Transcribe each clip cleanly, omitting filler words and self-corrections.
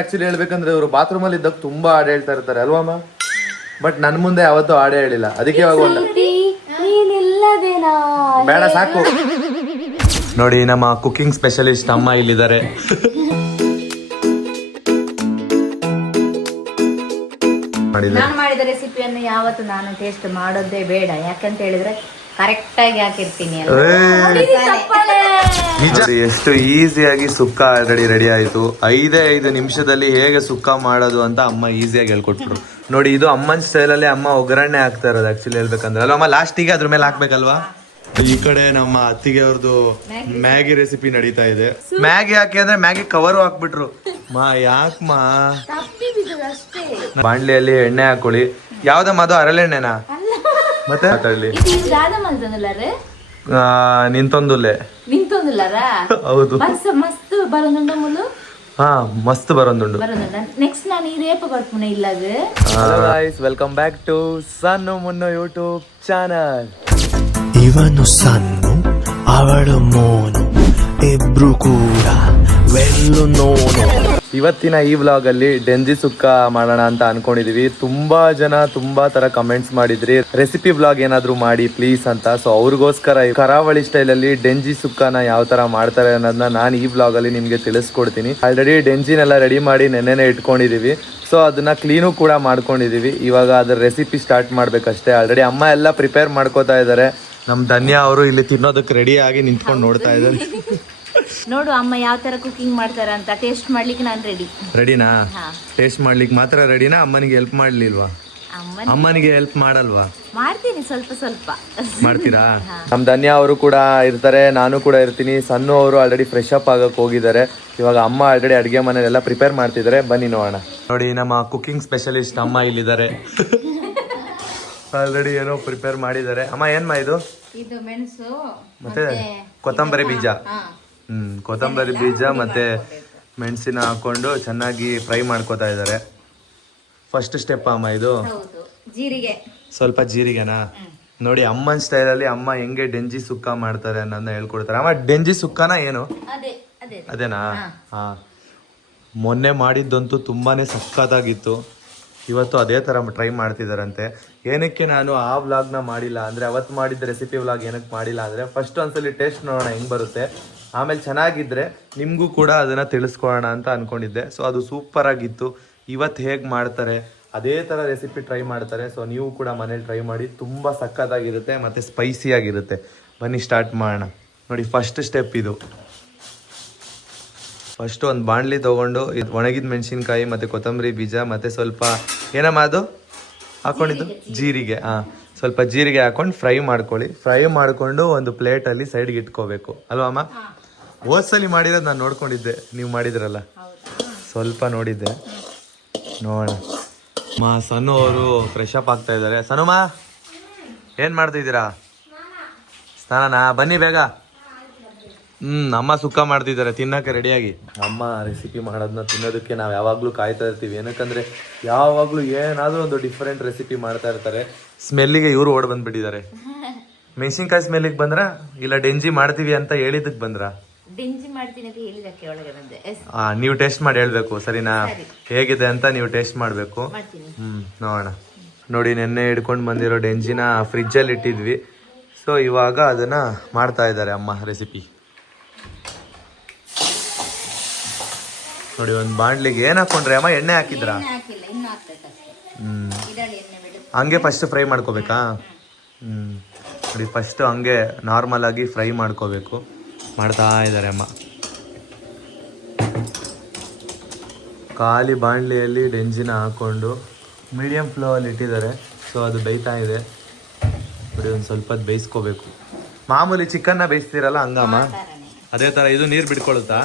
Actually ಹೇಳ್ಬೇಕಂದ್ರೆ ಇವರು bathroom ಅಲ್ಲಿ ಇದ್ದಾಗ ತುಂಬಾ ಹಾಡು ಹೇಳ್ತಾ ಇರ್ತಾರೆ ಅಲ್ವಮ್ಮ. ಬಟ್ ನನ್ ಮುಂದೆ ಯಾವತ್ತೂ ಹಾಡೇ ಹೇಳಿಲ್ಲ, ಅದಕ್ಕೆ ಇವಾಗ ಬೇಡ ಸಾಕು. ನೋಡಿ ನಮ್ಮ ಕುಕಿಂಗ್ ಸ್ಪೆಷಲಿಸ್ಟ್ ಅಮ್ಮ ಇಲ್ಲಿದ್ದಾರೆ. ನಾನು ಮಾಡಿದ ರೆಸಿಪಿಯನ್ನು ಯಾವತ್ತು ನಾನು ಟೇಸ್ಟ್ ಮಾಡೋದೇ ಬೇಡ, ಯಾಕಂತ ಹೇಳಿದ್ರೆ ಕರೆಕ್ಟ್ ಆಗಿ ಹಾಕಿರ್ತೀನಿ. ಎಷ್ಟು ಈಸಿಯಾಗಿ ಸುಕ್ಕ ಆಲ್ರೆಡಿ ರೆಡಿ ಆಯ್ತು. 5 ನಿಮಿಷದಲ್ಲಿ ಹೇಗೆ ಸುಕ್ಕ ಮಾಡೋದು ಅಂತ ಅಮ್ಮ ಈಸಿಯಾಗಿ ಹೇಳ್ಕೊಟ್ರು. ನೋಡಿ ಇದು ಅಮ್ಮನ ಸ್ಟೈಲ್ ಅಲ್ಲಿ ಅಮ್ಮ ಒಗ್ಗರಣೆ ಹಾಕ್ತಾ ಇರೋದು ಆಕ್ಚುಲಿ ಹೇಳ್ಬೇಕಂದ್ರೆ ಅಲ್ವಾ ಅಮ್ಮ. ಲಾಸ್ಟಿಗೆ ಅದ್ರ ಮೇಲೆ ಹಾಕ್ಬೇಕಲ್ವಾ. ಈ ಕಡೆ ನಮ್ಮ ಅತ್ತಿಗೆ ಅವ್ರದ್ದು ಮ್ಯಾಗಿ ರೆಸಿಪಿ ನಡೀತಾ ಇದೆ. ಮ್ಯಾಗಿ ಹಾಕಿ ಅಂದ್ರೆ ಮ್ಯಾಗಿ ಕವರು ಹಾಕ್ಬಿಟ್ರು. ಯಾಕಮ್ಮ ಬಾಣ್ಲಿಯಲ್ಲಿ ಎಣ್ಣೆ ಹಾಕೊಳ್ಳಿ. ಯಾವ್ದಮ್ಮ ಅದು ಹರಳೆಣ್ಣೆನಾ? ಮತ್ತೆ ನಿಂತೊಂದುಲ್ಲೆ ಹೌದು. ಹಾ ಮಸ್ತ್ ಬರೋದುಂಡು. ನೆಕ್ಸ್ಟ್ ನಾನು ಇದೇಪ ಬರ್ತೀನಿ ಇಲ್ಲದು. Hello guys, welcome back to Sannu Munnu YouTube channel. ಇವನು ಸನ್ನು, ಅವಳು ಮೋನು, ಇಬ್ರು ಕೂಡ ವೆಲ್ಲು ನೋನು. ಇವತ್ತಿನ ಈ ವ್ಲಾಗ್ ಅಲ್ಲಿ ಡೆಂಜಿ ಸುಕ್ಕ ಮಾಡೋಣ ಅಂತ ಅನ್ಕೊಂಡಿದೀವಿ. ತುಂಬಾ ಜನ ತುಂಬಾ ತರ ಕಮೆಂಟ್ಸ್ ಮಾಡಿದ್ರಿ, ರೆಸಿಪಿ ವ್ಲಾಗ್ ಏನಾದ್ರು ಮಾಡಿ ಪ್ಲೀಸ್ ಅಂತ. ಸೊ ಅವ್ರಿಗೋಸ್ಕರ ಕರಾವಳಿ ಸ್ಟೈಲ್ ಅಲ್ಲಿ ಡೆಂಜಿ ಸುಕ್ಕನ ಯಾವ ತರ ಮಾಡ್ತಾರೆ ಅನ್ನೋದನ್ನ ನಾನು ಈ ವ್ಲಾಗ್ ಅಲ್ಲಿ ನಿಮ್ಗೆ ತಿಳಿಸ್ಕೊಡ್ತೀನಿ. ಆಲ್ರೆಡಿ ಡೆಂಜಿನೆಲ್ಲ ರೆಡಿ ಮಾಡಿ ನೆನ್ನೆನೆ ಇಟ್ಕೊಂಡಿದೀವಿ. ಸೊ ಅದನ್ನ ಕ್ಲೀನು ಕೂಡ ಮಾಡ್ಕೊಂಡಿದೀವಿ. ಇವಾಗ ಅದ್ರ ರೆಸಿಪಿ ಸ್ಟಾರ್ಟ್ ಮಾಡ್ಬೇಕಷ್ಟೇ. ಆಲ್ರೆಡಿ ಅಮ್ಮ ಎಲ್ಲ ಪ್ರಿಪೇರ್ ಮಾಡ್ಕೋತಾ ಇದಾರೆ. ನಮ್ ಧನ್ಯ ಅವರು ಇಲ್ಲಿ ತಿನ್ನೋದಕ್ಕೆ ರೆಡಿ ಆಗಿ ನಿಂತ್ಕೊಂಡು ನೋಡ್ತಾ ಇದ್ದಾರೆ. ನೋಡು ಅಮ್ಮ ಯಾವ ತರ ಕುಕಿಂಗ್ ಮಾಡ್ತಾರೆ ಅಂತ ಟೇಸ್ಟ್ ಮಾಡ್ಲಿಕ್ಕೆ ನಾನು ರೆಡಿನಾ? ಟೇಸ್ಟ್ ಮಾಡ್ಲಿಕ್ಕೆ ಮಾತ್ರ ರೆಡಿನಾ? ಅಮ್ಮನಿಗೆ ಹೆಲ್ಪ್ ಮಾಡ್ಲಿಲ್ವಾ? ಅಮ್ಮನಿಗೆ ಹೆಲ್ಪ್ ಮಾಡಲ್ವಾ? ಮಾಡ್ತೀನಿ, ಸ್ವಲ್ಪ ಸ್ವಲ್ಪ ಮಾಡ್ತೀರಾ? ನಮ್ ಧನ್ಯ ಅವರು ಕೂಡ ಇರ್ತಾರೆ, ನಾನು ಕೂಡ ಇರ್ತೀನಿ. ಸಣ್ಣ ಅವರು ಆಲ್ರೆಡಿ ಫ್ರೆಶ್ ಅಪ್ ಆಗಕ್ ಹೋಗಿದ್ದಾರೆ. ಇವಾಗ ಅಮ್ಮ ಆಲ್ರೆಡಿ ಅಡ್ಗೆ ಮನೆಯಲ್ಲ ಪ್ರಿಪೇರ್ ಮಾಡ್ತಿದ್ದಾರೆ. ಬನ್ನಿ ನೋಡೋಣ. ನೋಡಿ ನಮ್ಮ ಕುಕಿಂಗ್ ಸ್ಪೆಷಲಿಸ್ಟ್ ಅಮ್ಮ ಇಲ್ಲಿದ್ದಾರೆ. ಆಲ್ರೆಡಿ ಏನೋ ಪ್ರಿಪೇರ್ ಮಾಡಿದ್ದಾರೆ. ಅಮ್ಮ ಏನ್ಮಾ ಇದು? ಮೆಣಸು ಮತ್ತೆ ಕೊತ್ತಂಬರಿ ಬೀಜ. ಕೊತ್ತಂಬರಿ ಬೀಜ ಮತ್ತೆ ಮೆಣಸಿನ ಹಾಕೊಂಡು ಚೆನ್ನಾಗಿ ಫ್ರೈ ಮಾಡ್ಕೋತಾ ಇದ್ದಾರೆ. ಫಸ್ಟ್ ಸ್ಟೆಪ್ ಅಮ್ಮ ಇದು. ಜೀರಿಗೆ, ಸ್ವಲ್ಪ ಜೀರಿಗೆನಾ? ನೋಡಿ ಅಮ್ಮನ ಸ್ಟೈಲ್ ಅಲ್ಲಿ ಅಮ್ಮ ಹೆಂಗೆ ಡೆಂಜಿ ಸುಕ್ಕ ಮಾಡ್ತಾರೆ ಅನ್ನೋದನ್ನ ಹೇಳ್ಕೊಡ್ತಾರೆ. ಅಮ್ಮ ಡೆಂಜಿ ಸುಕ್ಕನ ಏನು? ಅದೇನಾ? ಹಾ, ಮೊನ್ನೆ ಮಾಡಿದ್ದಂತೂ ತುಂಬಾನೇ ಸಖತ್ತಾಗಿತ್ತು. ಇವತ್ತು ಅದೇ ತರ ಟ್ರೈ ಮಾಡ್ತಿದಾರಂತೆ. ಏನಕ್ಕೆ ನಾನು ಆ ವ್ಲಾಗ್ನ ಮಾಡಿಲ್ಲ ಅಂದ್ರೆ, ಅವತ್ತು ಮಾಡಿದ್ದ ರೆಸಿಪಿ ವ್ಲಾಗ್ ಏನಕ್ಕೆ ಮಾಡಿಲ್ಲ ಅಂದ್ರೆ, ಫಸ್ಟ್ ಒಂದ್ಸಲಿ ಟೇಸ್ಟ್ ನೋಡೋಣ ಹೆಂಗ್ ಬರುತ್ತೆ, ಆಮೇಲೆ ಚೆನ್ನಾಗಿದ್ರೆ ನಿಮಗೂ ಕೂಡ ಅದನ್ನು ತಿಳಿಸ್ಕೊಳ್ಳೋಣ ಅಂತ ಅಂದ್ಕೊಂಡಿದ್ದೆ. ಸೊ ಅದು ಸೂಪರ್ ಆಗಿತ್ತು. ಇವತ್ತು ಹೇಗೆ ಮಾಡ್ತಾರೆ ಅದೇ ಥರ ರೆಸಿಪಿ ಟ್ರೈ ಮಾಡ್ತಾರೆ. ಸೊ ನೀವು ಕೂಡ ಮನೇಲಿ ಟ್ರೈ ಮಾಡಿ, ತುಂಬ ಸಕ್ಕತ್ತಾಗಿರುತ್ತೆ ಮತ್ತು ಸ್ಪೈಸಿಯಾಗಿರುತ್ತೆ. ಬನ್ನಿ ಸ್ಟಾರ್ಟ್ ಮಾಡೋಣ. ನೋಡಿ ಫಸ್ಟ್ ಸ್ಟೆಪ್ ಇದು. ಫಸ್ಟು ಒಂದು ಬಾಣಲಿ ತೊಗೊಂಡು ಒಣಗಿದ ಮೆಣಸಿನ್ಕಾಯಿ ಮತ್ತು ಕೊತ್ತಂಬರಿ ಬೀಜ ಮತ್ತು ಸ್ವಲ್ಪ ಏನಮ್ಮ ಅದು ಹಾಕ್ಕೊಂಡಿದ್ದು ಜೀರಿಗೆ. ಸ್ವಲ್ಪ ಜೀರಿಗೆ ಹಾಕೊಂಡು ಫ್ರೈ ಮಾಡ್ಕೊಳ್ಳಿ. ಫ್ರೈ ಮಾಡಿಕೊಂಡು ಒಂದು ಪ್ಲೇಟಲ್ಲಿ ಸೈಡ್ಗೆ ಇಟ್ಕೋಬೇಕು ಅಲ್ವಾ ಅಮ್ಮ? ಹೋದ್ಸಲಿ ಮಾಡಿರೋದು ನಾನು ನೋಡ್ಕೊಂಡಿದ್ದೆ, ನೀವು ಮಾಡಿದ್ರಲ್ಲ, ಸ್ವಲ್ಪ ನೋಡಿದ್ದೆ. ನೋಡೋಣ. ಸನು ಅವರು ಫ್ರೆಶ್ ಅಪ್ ಆಗ್ತಾ ಇದ್ದಾರೆ. ಸನುಮಾ ಏನು ಮಾಡ್ತಿದ್ದೀರಾ? ಸ್ನಾನನಾ? ಬನ್ನಿ ಬೇಗ. ಅಮ್ಮ ಸುಕ್ಕ ಮಾಡ್ತಿದ್ದಾರೆ ತಿನ್ನಕ್ಕೆ ರೆಡಿಯಾಗಿ. ಅಮ್ಮ ರೆಸಿಪಿ ಮಾಡೋದನ್ನ ತಿನ್ನೋದಕ್ಕೆ ನಾವು ಯಾವಾಗಲೂ ಕಾಯ್ತಾ ಇರ್ತೀವಿ. ಏನಕ್ಕಂದ್ರೆ ಯಾವಾಗಲೂ ಏನಾದರೂ ಒಂದು ಡಿಫ್ರೆಂಟ್ ರೆಸಿಪಿ ಮಾಡ್ತಾ ಇರ್ತಾರೆ. ಸ್ಮೆಲ್ಲಿಗೆ ಇವರು ಓಡ್ ಬಂದ್ಬಿಟ್ಟಿದ್ದಾರೆ. ಮೆಣಸಿನ್ಕಾಯಿ ಸ್ಮೆಲ್ಲಿಗೆ ಬಂದ್ರ ಇಲ್ಲ ಡೆಂಜಿ ಮಾಡ್ತೀವಿ ಅಂತ ಹೇಳಿದಕ್ಕೆ ಬಂದ್ರ? ನೀವು ಟೇಸ್ಟ್ ಮಾಡಿ ಹೇಳ್ಬೇಕು, ಸರಿನಾ? ಹೇಗಿದೆ ಅಂತ ನೀವು ಟೇಸ್ಟ್ ಮಾಡಬೇಕು. ನೋಡೋಣ. ನೋಡಿ ನೆನ್ನೆ ಹಿಡ್ಕೊಂಡು ಬಂದಿರೋ ಡೆಂಜಿನ ಫ್ರಿಜ್ಜಲ್ಲಿ ಇಟ್ಟಿದ್ವಿ. ಸೊ ಇವಾಗ ಅದನ್ನ ಮಾಡ್ತಾ ಇದ್ದಾರೆ ಅಮ್ಮ ರೆಸಿಪಿ. ನೋಡಿ ಒಂದು ಬಾಣ್ಲಿಗೆ ಏನು ಹಾಕೊಂಡ್ರೆ ಅಮ್ಮ? ಎಣ್ಣೆ ಹಾಕಿದ್ರಾ? ಹಂಗೆ ಫಸ್ಟ್ ಫ್ರೈ ಮಾಡ್ಕೋಬೇಕಾ? ನೋಡಿ ಫಸ್ಟ್ ಹಂಗೆ ನಾರ್ಮಲ್ ಆಗಿ ಫ್ರೈ ಮಾಡ್ಕೋಬೇಕು. ಮಾಡ್ತಾ ಇದ್ದಾರೆ ಅಮ್ಮ. ಖಾಲಿ ಬಾಣಲಿಯಲ್ಲಿ ಡೆಂಜಿನ ಹಾಕೊಂಡು ಮೀಡಿಯಂ ಫ್ಲೋವಲ್ಲಿ ಇಟ್ಟಿದ್ದಾರೆ. ಸೊ ಅದು ಬೇಯ್ತಾ ಇದೆ. ನೋಡಿ ಒಂದು ಸ್ವಲ್ಪ ಹೊತ್ತು ಬೇಯಿಸ್ಕೋಬೇಕು. ಮಾಮೂಲಿ ಚಿಕನ್ನ ಬೇಯಿಸ್ತೀರಲ್ಲ ಹಂಗಮ್ಮ, ಅದೇ ಥರ ಇದು ನೀರು ಬಿಟ್ಕೊಳುತ್ತಾ?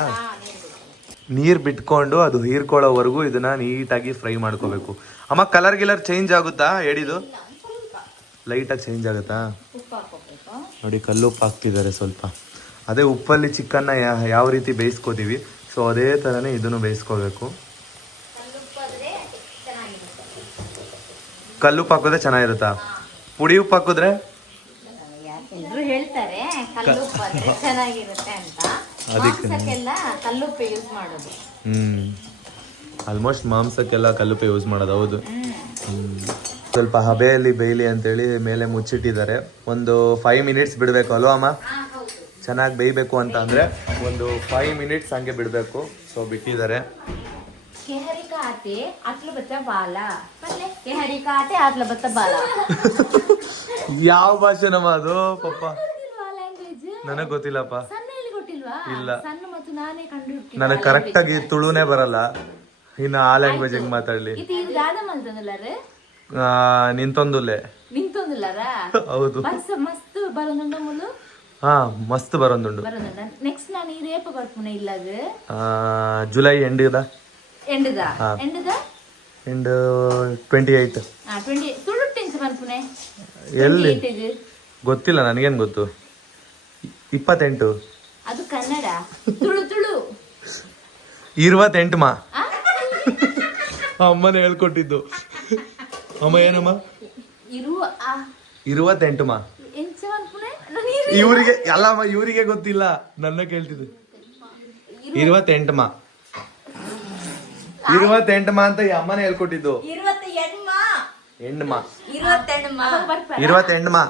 ನೀರು ಬಿಟ್ಕೊಂಡು ಅದು ಹೀರ್ಕೊಳ್ಳೋವರೆಗೂ ಇದನ್ನ ನೀಟಾಗಿ ಫ್ರೈ ಮಾಡ್ಕೋಬೇಕು. ಅಮ್ಮ ಕಲರ್ ಗಿಲರ್ ಚೇಂಜ್ ಆಗುತ್ತಾ? ಹೇಳಿದು ಲೈಟಾಗಿ ಚೇಂಜ್ ಆಗುತ್ತಾ? ನೋಡಿ ಕಲ್ಲುಪ್ಪು ಹಾಕ್ತಿದ್ದಾರೆ ಸ್ವಲ್ಪ. ಅದೇ ಉಪ್ಪಲ್ಲಿ ಚಿಕನ್ನ ಯಾವ ರೀತಿ ಬೇಯಿಸ್ಕೋತೀವಿ, ಸೊ ಅದೇ ಥರನೇ ಇದನ್ನು ಬೇಯಿಸ್ಕೋಬೇಕು. ಕಲ್ಲುಪ್ಪು ಹಾಕಿದ್ರೆ ಚೆನ್ನಾಗಿರುತ್ತಾ? ಪುಡಿ ಉಪ್ಪು ಹಾಕಿದ್ರೆ ಹೇಳ್ತಾರೆ ಚೆನ್ನಾಗಿರುತ್ತೆ ಅಂತ. ಅದಕ್ಕೆಲ್ಲ ಕಲ್ಲುಪ್ಪು ಯೂಸ್ ಮಾಡೋದು. ಆಲ್ಮೋಸ್ಟ್ ಮಾಂಸಕ್ಕೆಲ್ಲ ಕಲ್ಲುಪ್ಪೆ ಯೂಸ್ ಮಾಡೋದು. ಹೌದು. ಸ್ವಲ್ಪ ಹಬೆಯಲ್ಲಿ ಬೇಯಲಿ ಅಂತೇಳಿ ಮೇಲೆ ಮುಚ್ಚಿಟ್ಟಿದ್ದಾರೆ. ಒಂದು 5 ಮಿನಿಟ್ಸ್ ಬಿಡಬೇಕು ಅಲ್ವಾ ಅಮ್ಮ? ಚೆನ್ನಾಗಿ ಬೇಯಬೇಕು ಅಂತ ಅಂದರೆ ಒಂದು 5 ಮಿನಿಟ್ಸ್ ಹಂಗೆ ಬಿಡಬೇಕು. ಸೊ ಬಿಟ್ಟಿದ್ದಾರೆ. ಕೆಹರಿಕಾ ಆತೆ ಅತ್ಲ ಬತ್ತ ಬಾಲ ಪಲ್ಲೆ ಕೆಹರಿಕಾ ಆತೆ ಅತ್ಲ ಬತ್ತ ಬಾಲ. ಯಾವ ಭಾಷೆ ನಮ್ಮ ಅದು ಪಪ್ಪ? ನನಗೆ ಗೊತ್ತಿಲ್ಲಪ್ಪ. ಇಲ್ಲ, ನನಗೆ ಕರೆಕ್ಟ್ ಆಗಿ ತುಳುನೇ ಬರಲ್ಲ. ಇನ್ನು ಆ ಲ್ಯಾಂಗ್ವೇಜ್ ಹೆಂಗ್ ಮಾತಾಡ್ಲಿ? ನಿಂತೊಂದುಲೆ. ಹೌದು. ಹಾ ಮಸ್ತ್ ಬರೋದುಂಡು. ನೆಕ್ಸ್ಟ್ ನಾನು ಈ ರೇಪ ಬರ್ಪುನೆ ಇಲ್ಲಾಗ ಜುಲೈ ಎಂಡಿದ ಎಂಡ್ 28. ತುಳು ಟೆನ್ಸ್ ಬರ್ಪುನೆ ಎಲ್ಲಿ ಗೊತ್ತಿಲ್ಲ, ನನಗೇನ್ ಗೊತ್ತು. 28 ಅದು ಕನ್ನಡ. ತುಳು 28 ಮಾ ಅಮ್ಮನೇ ಹೇಳ್ಕೊಟ್ಟಿದ್ದು. ಅಮ್ಮ ಏನಮ್ಮ? 28 ಮಾ. ಇವ್ರಿಗೆ ಅಲ್ಲಮ್ಮ, ಇವ್ರಿಗೆ ಗೊತ್ತಿಲ್ಲ, ನನ್ನ ಕೇಳ್ತಿದ್ದು. 28 ಮಾ 28 ಮಾ ಅಂತ ಈ ಅಮ್ಮನೇ ಹೇಳ್ಕೊಟ್ಟಿದ್ದು. 28 ಮಾ.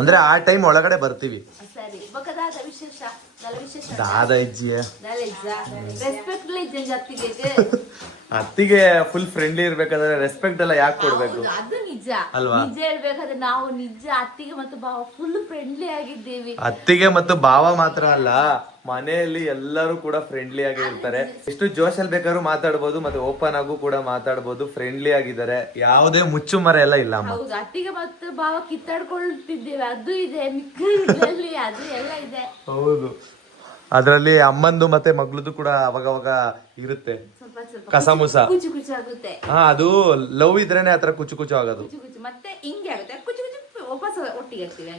ಅಂದ್ರೆ ಆ ಟೈಮ್ ಒಳಗಡೆ ಬರ್ತೀವಿ. ದಾದ ಇಜ್ಜಿಗೆ ಅತ್ತಿಗೆ ಫುಲ್ ಫ್ರೆಂಡ್ಲಿ ಇರ್ಬೇಕಾದ್ರೆ ರೆಸ್ಪೆಕ್ಟ್ ಎಲ್ಲ ಯಾಕೆ ಕೊಡ್ಬೇಕು? ಅದು ನಿಜ ಅಲ್ವಾ? ನಿಜ ಹೇಳ್ಬೇಕಾದ್ರೆ ನಾವು ನಿಜ ಅತ್ತಿಗೆ ಮತ್ತು ಭಾವ ಫುಲ್ ಫ್ರೆಂಡ್ಲಿ ಆಗಿದ್ದೇವೆ. ಅತ್ತಿಗೆ ಮತ್ತು ಭಾವ ಮಾತ್ರ ಅಲ್ಲ, ಮನೆಯಲ್ಲಿ ಎಲ್ಲರೂ ಕೂಡ ಫ್ರೆಂಡ್ಲಿ ಆಗಿ ಇರ್ತಾರೆ. ಎಷ್ಟು ಜೋಶಲ್ಲಿ ಬೇಕಾದ್ರೂ ಮಾತಾಡ್ಬೋದು, ಮತ್ತೆ ಓಪನ್ ಆಗು ಕೂಡ ಮಾತಾಡ್ಬೋದು. ಫ್ರೆಂಡ್ಲಿ ಆಗಿದ್ದಾರೆ, ಯಾವುದೇ ಮುಚ್ಚು ಮರ ಎಲ್ಲ ಇಲ್ಲ. ಹೌದು, ಅತ್ತಿಗೆ ಮತ್ತು ಭಾವ ಕಿತ್ತಾಡ್ಕೊಳ್ತಿದ್ದೇವೆ, ಅದು ಇದೆ. ಮಿಕ್ಕಲ್ಲಿ ಅದು ಎಲ್ಲ ಇದೆ. ಹೌದು, ಅದ್ರಲ್ಲಿ ಅಮ್ಮಂದು ಮತ್ತೆ ಮಗಳದು ಕೂಡ ಅವಾಗವಾಗ ಇರುತ್ತೆ ಕಸಮುಸ. ಹಾ, ಅದು ಲವ್ ಇದ್ರೇನೆ ಆತರ ಕುಚು ಕುಚು ಆಗೋದು. ಮತ್ತೆ ಹಿಂಗೆ ಆಗುತ್ತೆ, ಕುಚು ಕುಚು ವಾಪಸ್ ಒಟ್ಟಿಗೆ ಆಗ್ತೀವಿ.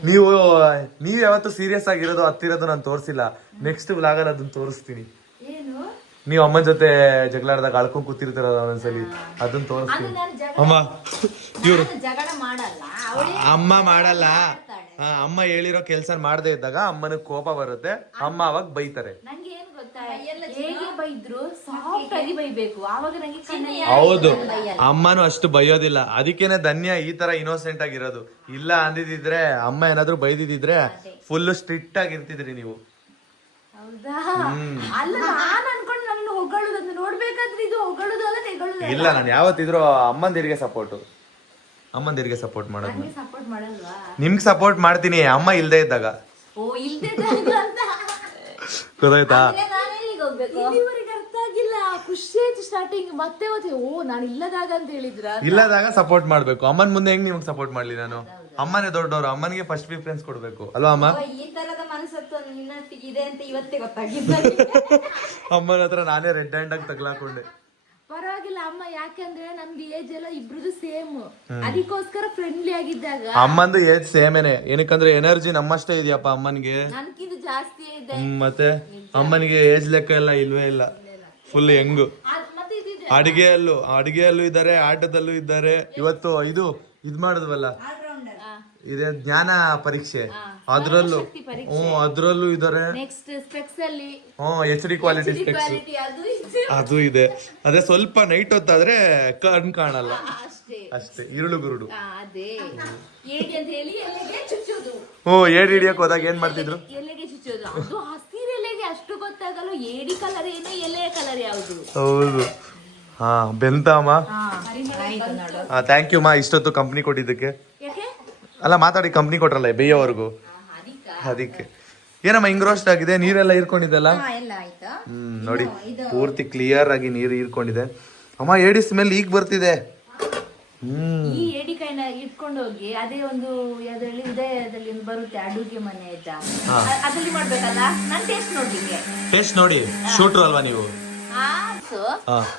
ನೀವ್ ಯಾವತ್ತು ಸೀರಿಯಸ್ ಆಗಿರೋದು ಹತ್ತಿರೋದು ನಾನು ತೋರಿಸಿಲ್ಲ. ನೆಕ್ಸ್ಟ್ ವ್ಲಾಗಲ್ಲಿ ಅದನ್ನ ತೋರಿಸ್ತೀನಿ. ಏನು ನೀವ್ ಅಮ್ಮನ ಜೊತೆ ಜಗಳಾಡ್ದಾಗ ಅಳ್ಕೊಂಡ್ ಕೂತಿರ್ತಾರ ಒಂದೊಂದ್ಸಲಿ, ಅದನ್ನ ತೋರಿಸ್ತೀನಿ. ಅಮ್ಮ ಇವ್ರು ಜಗಳ ಮಾಡಲ್ಲ, ಅಮ್ಮ ಮಾಡಲ್ಲ. ಅಮ್ಮ ಹೇಳಿರೋ ಕೆಲ್ಸ ಮಾಡದೇ ಇದ್ದಾಗ ಅಮ್ಮನ ಕೋಪ ಬರುತ್ತೆ, ಅಮ್ಮ ಅವಾಗ ಬೈತಾರೆ. ನಂಗೆ ಏನ್ ಗೊತ್ತಾ, ಹೇಗೆ ಬೈದ್ರು ಸಾಫ್ಟ್ ಆಗಿ ಬೈಬೇಕು, ಆವಾಗ ನಂಗೆ. ಹೌದು, ಅಮ್ಮನು ಅಷ್ಟು ಬೈಯೋದಿಲ್ಲ. ಅದಕ್ಕೇನೆ ಧನ್ಯ ಈ ತರ ಇನ್ನೋಸೆಂಟ್ ಆಗಿರೋದು. ಇಲ್ಲ ಅಂದಿದ್ರೆ ಅಮ್ಮ ಏನಾದ್ರು ಬೈದಿದ್ರೆ ಫುಲ್ ಸ್ಟ್ರಿಕ್ಟ್ ಆಗಿರ್ತಿದ್ರಿ ನೀವು. ಹೌದಾ? ಅಲ್ಲ, ನಾನ್ ಅನ್ಕೊಂಡು ನನ್ನ ಹೊಗಳೋದನ್ನ ನೋಡ್ಬೇಕಾದ್ರೆ ಇದು ಹೊಗಳೋದು ಅಲ್ಲ, ತೆಗಳೋದು ಇಲ್ಲ. ನಾನು ಯಾವತ್ತಿದ್ರು ಅಮ್ಮಂದಿರಿಗೆ ಸಪೋರ್ಟ್ ಮಾಡೋದು. ಸಪೋರ್ಟ್ ಮಾಡಲ್ವಾ? ನಿಮ್ಗೆ ಸಪೋರ್ಟ್ ಮಾಡ್ತೀನಿ, ಅಮ್ಮ ಇಲ್ದೇ ಇದ್ದಾಗ. ಓ, ಇಲ್ದೇ ಗೊತ್ತಾಯ್ತಾ? ಇಲ್ಲಿವರೆಗೆ ಅರ್ಥ ಆಗಿಲ್ಲ. ಖುಷಿ ಆಯ್ತು ಸ್ಟಾರ್ಟಿಂಗ್, ಮತ್ತೆ ಓ ನಾನು ಇಲ್ಲದಾಗ ಅಂತ ಹೇಳಿದ್ರ. ಇಲ್ಲದಾಗ ಸಪೋರ್ಟ್ ಮಾಡ್ಬೇಕು. ಅಮ್ಮನ ಮುಂದೆ ಹೆಂಗ್ ನಿಮ್ಗೆ ಸಪೋರ್ಟ್ ಮಾಡ್ಲಿ ನಾನು? ಅಮ್ಮನೇ ದೊಡ್ಡವ್ರು, ಅಮ್ಮನಿಗೆ ಫಸ್ಟ್ ಪ್ರಿಫರೆನ್ಸ್ ಕೊಡ್ಬೇಕು ಅಲ್ವಾ ಅಮ್ಮ? ಈ ತರದ ಮನಸ್ಸತ್ತು ನಿನ್ನೊಟ್ಟಿಗೆ ಇದೆ ಅಂತ ಇವತ್ತೇ ಗೊತ್ತಾಗಿದ್ದ. ಅಮ್ಮನ ಹತ್ರ ನಾನೇ ರೆಡ್ ಹ್ಯಾಂಡ್ ಆಗಿ ತಗ್ಲಾಕೊಂಡೆ. ಪರವಾಗಿಲ್ಲ ಅಮ್ಮ, ಯಾಕಂದ್ರೆ ನಮ್ದು ಏಜ್ ಎಲ್ಲ ಇಬ್ರದು ಸೇಮ್, ಅದಕ್ಕೋಸ್ಕರ ಫ್ರೆಂಡ್ಲಿ ಆಗಿದ್ದಾಗ. ಅಮ್ಮಂದು ಏಜ್ ಸೇಮೇನೆ, ಏನಕ್ಕಂದ್ರೆ ಎನರ್ಜಿ ನಮ್ಮಷ್ಟೇ ಇದೆಯಪ್ಪ ಅಮ್ಮನಿಗೆ. ನನ್ಕಿಂತ ಜಾಸ್ತಿ ಇದೆ. ಮತ್ತೆ ಅಮ್ಮನಿಗೆ ಏಜ್ ಲೆಕ್ಕ ಎಲ್ಲ ಇಲ್ವೇ ಇಲ್ಲ, ಫುಲ್ ಹೆಂಗು. ಮತ್ತೆ ಇದಿದೆ, ಅಡಿಗೆಯಲ್ಲೂ ಇದ್ದಾರೆ, ಆಟದಲ್ಲೂ ಇದ್ದಾರೆ. ಇವತ್ತು ಇದ್ ಮಾಡಿದ್ವಲ್ಲ, ಇದೆ ಜ್ಞಾನ ಪರೀಕ್ಷೆ, ಅದ್ರಲ್ಲೂ ಇದಾರೆ. ನೆಕ್ಸ್ಟ್ ಸ್ಪೆಕ್ಸ್ ಅಲ್ಲಿ HD ಕ್ವಾಲಿಟಿ ಸ್ಪೆಕ್ಸ್ ಅದು ಇದೆ. ಅದೇ ಸ್ವಲ್ಪ ನೈಟ್ ಹೊತ್ತಾದ್ರೆ ಕಣ್ ಕಾಣಲ್ಲ ಅಷ್ಟೇ, ಇರುಳು ಗುರುಡು. ಅದೇ ಏಡಿ ಅಂತ ಹೇಳಿ ಎಲೆಗೆ ಚುಚ್ಚೋದು. ಏಡಿ ಹಿಡಿಯಕ್ ಹೋದಾಗ ಏನ್ ಮಾಡ್ತಿದ್ರು? ಎಲೆಗೆ ಚುಚ್ಚೋದು. ಅದು ಹಸಿರು ಎಲೆಗೆ ಅಷ್ಟು ಗೊತ್ತಾಗಲ್ಲ, ಏಡಿ ಕಲರ್ ಏನು, ಎಲೆ ಕಲರ್ ಯಾವುದು. ಹೌದು. ಹಾ, ಬೆಂತಮ್ಮ. ಥ್ಯಾಂಕ್ ಯು ಮಾ, ಇಷ್ಟೊತ್ತು ಕಂಪ್ನಿ ಕೊಟ್ಟಿದ್ದಕ್ಕೆ. ಅಲ್ಲ, ಮಾತಾಡಿ ಕಂಪ್ನಿ ಕೊಟ್ರಲ್ಲ ಬೇಯೋವರೆಗೂ, ಅದಕ್ಕೆ. ಏನಮ್ಮ ಹಿಂಗ್ ರೋಸ್ಟ್ ಆಗಿದೆ, ನೀರೆಲ್ಲ ಹೀರ್ಕೊಂಡಿದ್ದಲ್ಲ? ನೋಡಿ, ಪೂರ್ತಿ ಕ್ಲಿಯರ್ ಆಗಿ ನೀರು ಹೀರ್ಕೊಂಡಿದೆ. ಅಮ್ಮ, ಏಡಿ ಸ್ಮೆಲ್ ಈಗ ಬರ್ತಿದೆ. ಈ ಏಡಿಕಾಯಿನ ಇಟ್ಕೊಂಡು ಹೋಗಿ ಅದೇ ಒಂದು ಯಾವ್ದ್ರಲ್ಲಿ ಉದಯದಲ್ಲಿ ಒಂದು ಬರುತ್ತೆ ಅಡುಗೆ ಮನೆ ಆಯ್ತಾ, ಅದ್ರಲ್ಲಿ ಮಾಡ್ಬೇಕಲ್ಲ. ನಾನ್ ಟೇಸ್ಟ್ ನೋಡಿ ಶೂಟ್ರು ಅಲ್ವಾ ನೀವು?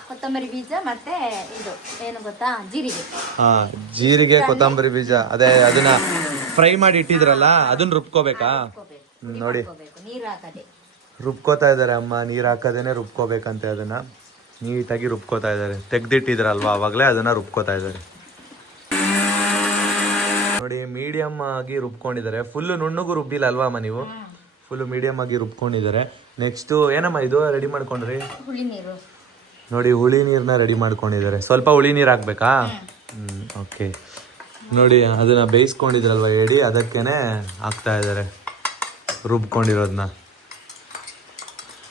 ಕೊತ್ತಂಬರಿ ಬೀಜ ಮತ್ತೆ ಇದು ಏನು ಗೊತ್ತಾ, ಜೀರಿಗೆ ಕೊತ್ತಂಬರಿ ಬೀಜ. ಅದೇ ಅದನ್ನ ಫ್ರೈ ಮಾಡಿ ಇಟ್ಟಿದ್ರಲ್ಲ, ಅದನ್ನ ರುಬ್ಕೋಬೇಕಾ? ನೋಡಿ, ನೀರ್ ಹಾಕದೆ ರುಬ್ಕೋತಾ ಇದಾರೆ ಅಮ್ಮ. ನೀರ್ ಹಾಕದೇನೆ ರುಬ್ಕೋಬೇಕಂತೆ. ಅದನ್ನ ನೀಟಾಗಿ ರುಬ್ಕೋತಾ ಇದಾರೆ. ತೆಗ್ದಿಟ್ಟಿದ್ರಲ್ವಾ ಅವಾಗ್ಲೇ ಅದನ್ನ ರುಬ್ಕೋತಾ ಇದಾರೆ. ನೋಡಿ, ಮೀಡಿಯಂ ಆಗಿ ರುಬ್ಕೊಂಡಿದ್ದಾರೆ. ಫುಲ್ ನುಣ್ಣಗೂ ರುಬ್ಬಿಲ್ಲ ಅಲ್ವಾ ಅಮ್ಮ ನೀವು? ಫುಲ್ ಮೀಡಿಯಮ್ ಆಗಿ ರುಬ್ಕೊಂಡಿದ್ದಾರೆ. ನೆಕ್ಸ್ಟು ಏನಮ್ಮ ಇದು ರೆಡಿ ಮಾಡ್ಕೊಂಡ್ರಿ? ಹುಳಿ ನೀರು. ನೋಡಿ ಹುಳಿ ನೀರನ್ನ ರೆಡಿ ಮಾಡ್ಕೊಂಡಿದ್ದಾರೆ. ಸ್ವಲ್ಪ ಹುಳಿ ನೀರು ಹಾಕ್ಬೇಕಾ? ಓಕೆ. ನೋಡಿ ಅದನ್ನ ಬೇಯಿಸ್ಕೊಂಡಿದ್ರಲ್ವ ಏಡಿ, ಅದಕ್ಕೇನೆ ಹಾಕ್ತಾ ಇದ್ದಾರೆ ರುಬ್ಕೊಂಡಿರೋದನ್ನ.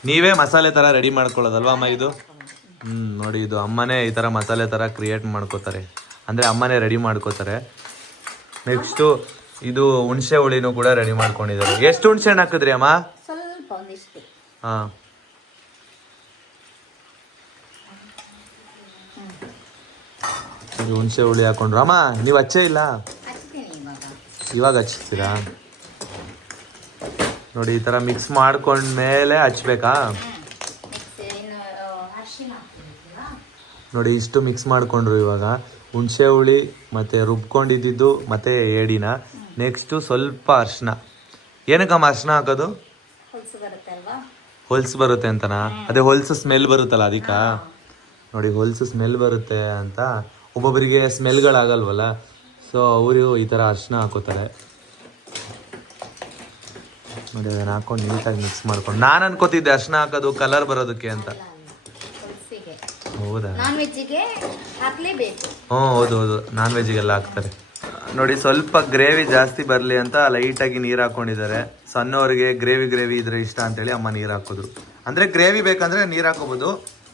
ನೀವೇ ಮಸಾಲೆ ಥರ ರೆಡಿ ಮಾಡ್ಕೊಳ್ಳೋದಲ್ವಾ ಅಮ್ಮ ಇದು? ನೋಡಿ ಇದು ಅಮ್ಮನೇ ಈ ಥರ ಮಸಾಲೆ ಥರ ಕ್ರಿಯೇಟ್ ಮಾಡ್ಕೋತಾರೆ, ಅಂದರೆ ಅಮ್ಮನೇ ರೆಡಿ ಮಾಡ್ಕೋತಾರೆ. ನೆಕ್ಸ್ಟು ಇದು ಹುಣಸೆ ಹುಳಿನೂ ಕೂಡ ರೆಡಿ ಮಾಡ್ಕೊಂಡಿದ್ದಾರೆ. ಎಷ್ಟು ಹುಣಸೆ ಹಣ್ಣು ಹಾಕಿದ್ರಿ ಅಮ್ಮ? ಸ್ವಲ್ಪ ಒಂದಿಷ್ಟು. ಹಾಂ, ಹುಣಸೆ ಹುಳಿ ಹಾಕೊಂಡ್ರು. ಅಮ್ಮ ನೀವು ಹಚ್ಚೇ ಇಲ್ಲ? ಇವಾಗ ಹಚ್ತೀರಾ? ನೋಡಿ ಈ ಥರ ಮಿಕ್ಸ್ ಮಾಡ್ಕೊಂಡ್ಮೇಲೆ ಹಚ್ಬೇಕಾ? ನೋಡಿ ಇಷ್ಟು ಮಿಕ್ಸ್ ಮಾಡ್ಕೊಂಡ್ರು. ಇವಾಗ ಹುಣಸೆ ಹುಳಿ ಮತ್ತು ರುಬ್ಕೊಂಡಿದ್ದು ಮತ್ತು ಏಡಿನ. ನೆಕ್ಸ್ಟು ಸ್ವಲ್ಪ ಅರ್ಶಿನ. ಏನಕ್ಕಮ್ಮ ಅರ್ಶಿನ ಹಾಕೋದು? ಹೊಲ್ಸು ಬರುತ್ತೆ ಅಂತನಾ? ಅದೇ ಹೊಲ್ಸು ಸ್ಮೆಲ್ ಬರುತ್ತಲ್ಲ ಅದಕ್ಕೆ. ನೋಡಿ ಹೊಲ್ಸು ಸ್ಮೆಲ್ ಬರುತ್ತೆ ಅಂತ ಒಬ್ಬೊಬ್ಬರಿಗೆ ಸ್ಮೆಲ್ಗಳಾಗಲ್ವಲ್ಲ, ಸೊ ಅವರು ಈ ಥರ ಅರ್ಶಿನ ಹಾಕೋತಾರೆ. ನೋಡಿ ಅದನ್ನು ಹಾಕೊಂಡು ನೀಟಾಗಿ ಮಿಕ್ಸ್ ಮಾಡ್ಕೊಂಡು. ನಾನು ಅನ್ಕೋತಿದ್ದೆ ಅರ್ಶಿನ ಹಾಕೋದು ಕಲರ್ ಬರೋದಕ್ಕೆ ಅಂತ. ಹೌದಾ? ನಾನ್ ವೆಜ್ಜಿಗೆ ಹಾಕ್ಲೇಬೇಕು. ಹೌದು ಹೌದು, ನಾನ್ ವೆಜ್ಜಿಗೆಲ್ಲ ಹಾಕ್ತಾರೆ. ನೋಡಿ ಸ್ವಲ್ಪ ಗ್ರೇವಿ ಜಾಸ್ತಿ ಬರಲಿ ಅಂತ ಲೈಟಾಗಿ ನೀರು ಹಾಕೊಂಡಿದ್ದಾರೆ. ಸಣ್ಣವ್ರಿಗೆ ಗ್ರೇವಿ ಇದ್ರೆ ಇಷ್ಟ ಅಂತೇಳಿ ಅಮ್ಮ ನೀರು ಹಾಕಿದ್ರು. ಅಂದರೆ ಗ್ರೇವಿ ಬೇಕಂದ್ರೆ ನೀರು ಹಾಕೋಬೋದು,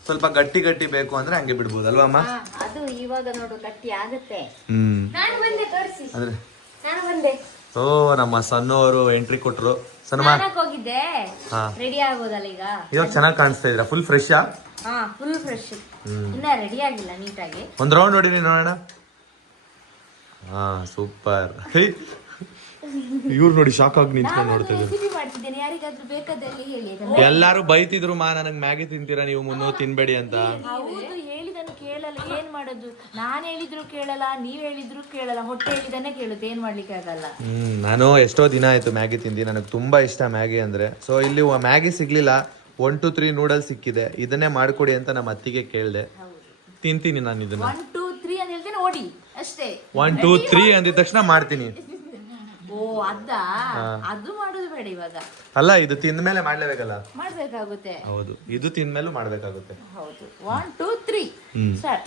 ಸ್ವಲ್ಪ ಗಟ್ಟಿ ಬೇಕು ಅಂದ್ರೆ ಹಂಗೆ ಬಿಡ್ಬೋದು ಅಲ್ವಾ ಅಮ್ಮ? ಅದು ಇವಾಗ ನೋಡು ಗಟ್ಟಿ ಆಗುತ್ತೆ. ನಾನು ಬಂದೆ. ಓ ನಮ್ಮ ಸಣ್ಣವರು ಎಂಟ್ರಿ ಕೊಟ್ರು. ಸಣ್ಣಮ್ಮ ಹೋಗಿದ್ದೆ, ರೆಡಿ ಆಗೋದಲ್ಲ ಈಗ. ಇವಾಗ ಚೆನ್ನಾಗಿ ಕಾಣಿಸ್ತಾ ಇದ್ರ? Full fresh? Full fresh. ಇನ್ನ ರೆಡಿ ಆಗಿಲ್ಲ ನೀಟಾಗಿ. ಒಂದ್ ರೌಂಡ್ ನೋಡಿರಿ ನೋಡೋಣ. ಹಾ ಸೂಪರ್. ಇವ್ರು ನೋಡಿ ಶಾಕ್ ಆಗಿ ನಿಂತ್ಕೊಂಡು ನೋಡ್ತಾ ಇದ್ರು. ಮಾಡ್ತಿದ್ದೇನೆ, ಯಾರಿಗಾದ್ರೂ ಬೇಕಾದಲ್ಲಿ ಹೇಳಿ. ಎಲ್ಲಾರು ಬೈತಿದ್ರು ಮಾ ನನಗ್ ಮ್ಯಾಗಿ ತಿಂತೀರಾ ನೀವು, ಮುನ್ನೂ ತಿನ್ಬೇಡಿ ಅಂತ. ಹೌದು, ಹೇಳಿದನ್ನು ಕೇಳಲ್ಲ, ಏನ್ ಮಾಡೋದು? ನಾನ್ ಹೇಳಿದ್ರು ಕೇಳಲ್ಲ, ನೀವ್ ಹೇಳಿದ್ರು ಕೇಳಲ್ಲ, ಹೊಟ್ಟೆ ಹೇಳಿದನ್ನೇ ಕೇಳುತ್ತೆ, ಏನ್ ಮಾಡ್ಲಿಕ್ಕೆ ಆಗಲ್ಲ. ನಾನು ಎಷ್ಟೋ ದಿನ ಆಯ್ತು ಮ್ಯಾಗಿ ತಿಂದಿ, ನನಗೆ ತುಂಬಾ ಇಷ್ಟ ಮ್ಯಾಗಿ ಅಂದ್ರೆ. ಸೊ ಇಲ್ಲಿ ಮ್ಯಾಗಿ ಸಿಗ್ಲಿಲ್ಲ, 1 2 3 ನೂಡಲ್ಸ್ ಸಿಕ್ಕಿದೆ, ಇದನ್ನೇ ಮಾಡ್ಕೊಡಿ ಅಂತ ನಮ್ಮ ಅತ್ತಿಗೆ ಕೇಳ್ದೆ. ತಿಂತೀನಿ ನಾನು ಇದನ್ನ. 1 2 3 ಅಂತ ಹೇಳ್ತೀನಿ ನೋಡಿ ಅಷ್ಟೇ. 1 2 3 ಅಂದಿದ ತಕ್ಷಣ ಮಾಡ್ತೀನಿ. ಓ ಅದ ಅದು ಮಾಡೋದು ಬೇಡ ಇವಾಗ. ಅಲ್ಲ ಇದು ತಿಂದ್ಮೇಲೆ ಮಾಡ್ಲೇಬೇಕಲ್ಲ? ಮಾಡ್ಬೇಕಾಗುತ್ತೆ. ಹೌದು, ಇದು ತಿಂದ್ಮೇಲೂ ಮಾಡ್ಬೇಕಾಗುತ್ತೆ. ಹೌದು. 1 2 3 ಸ್ಟಾರ್ಟ್.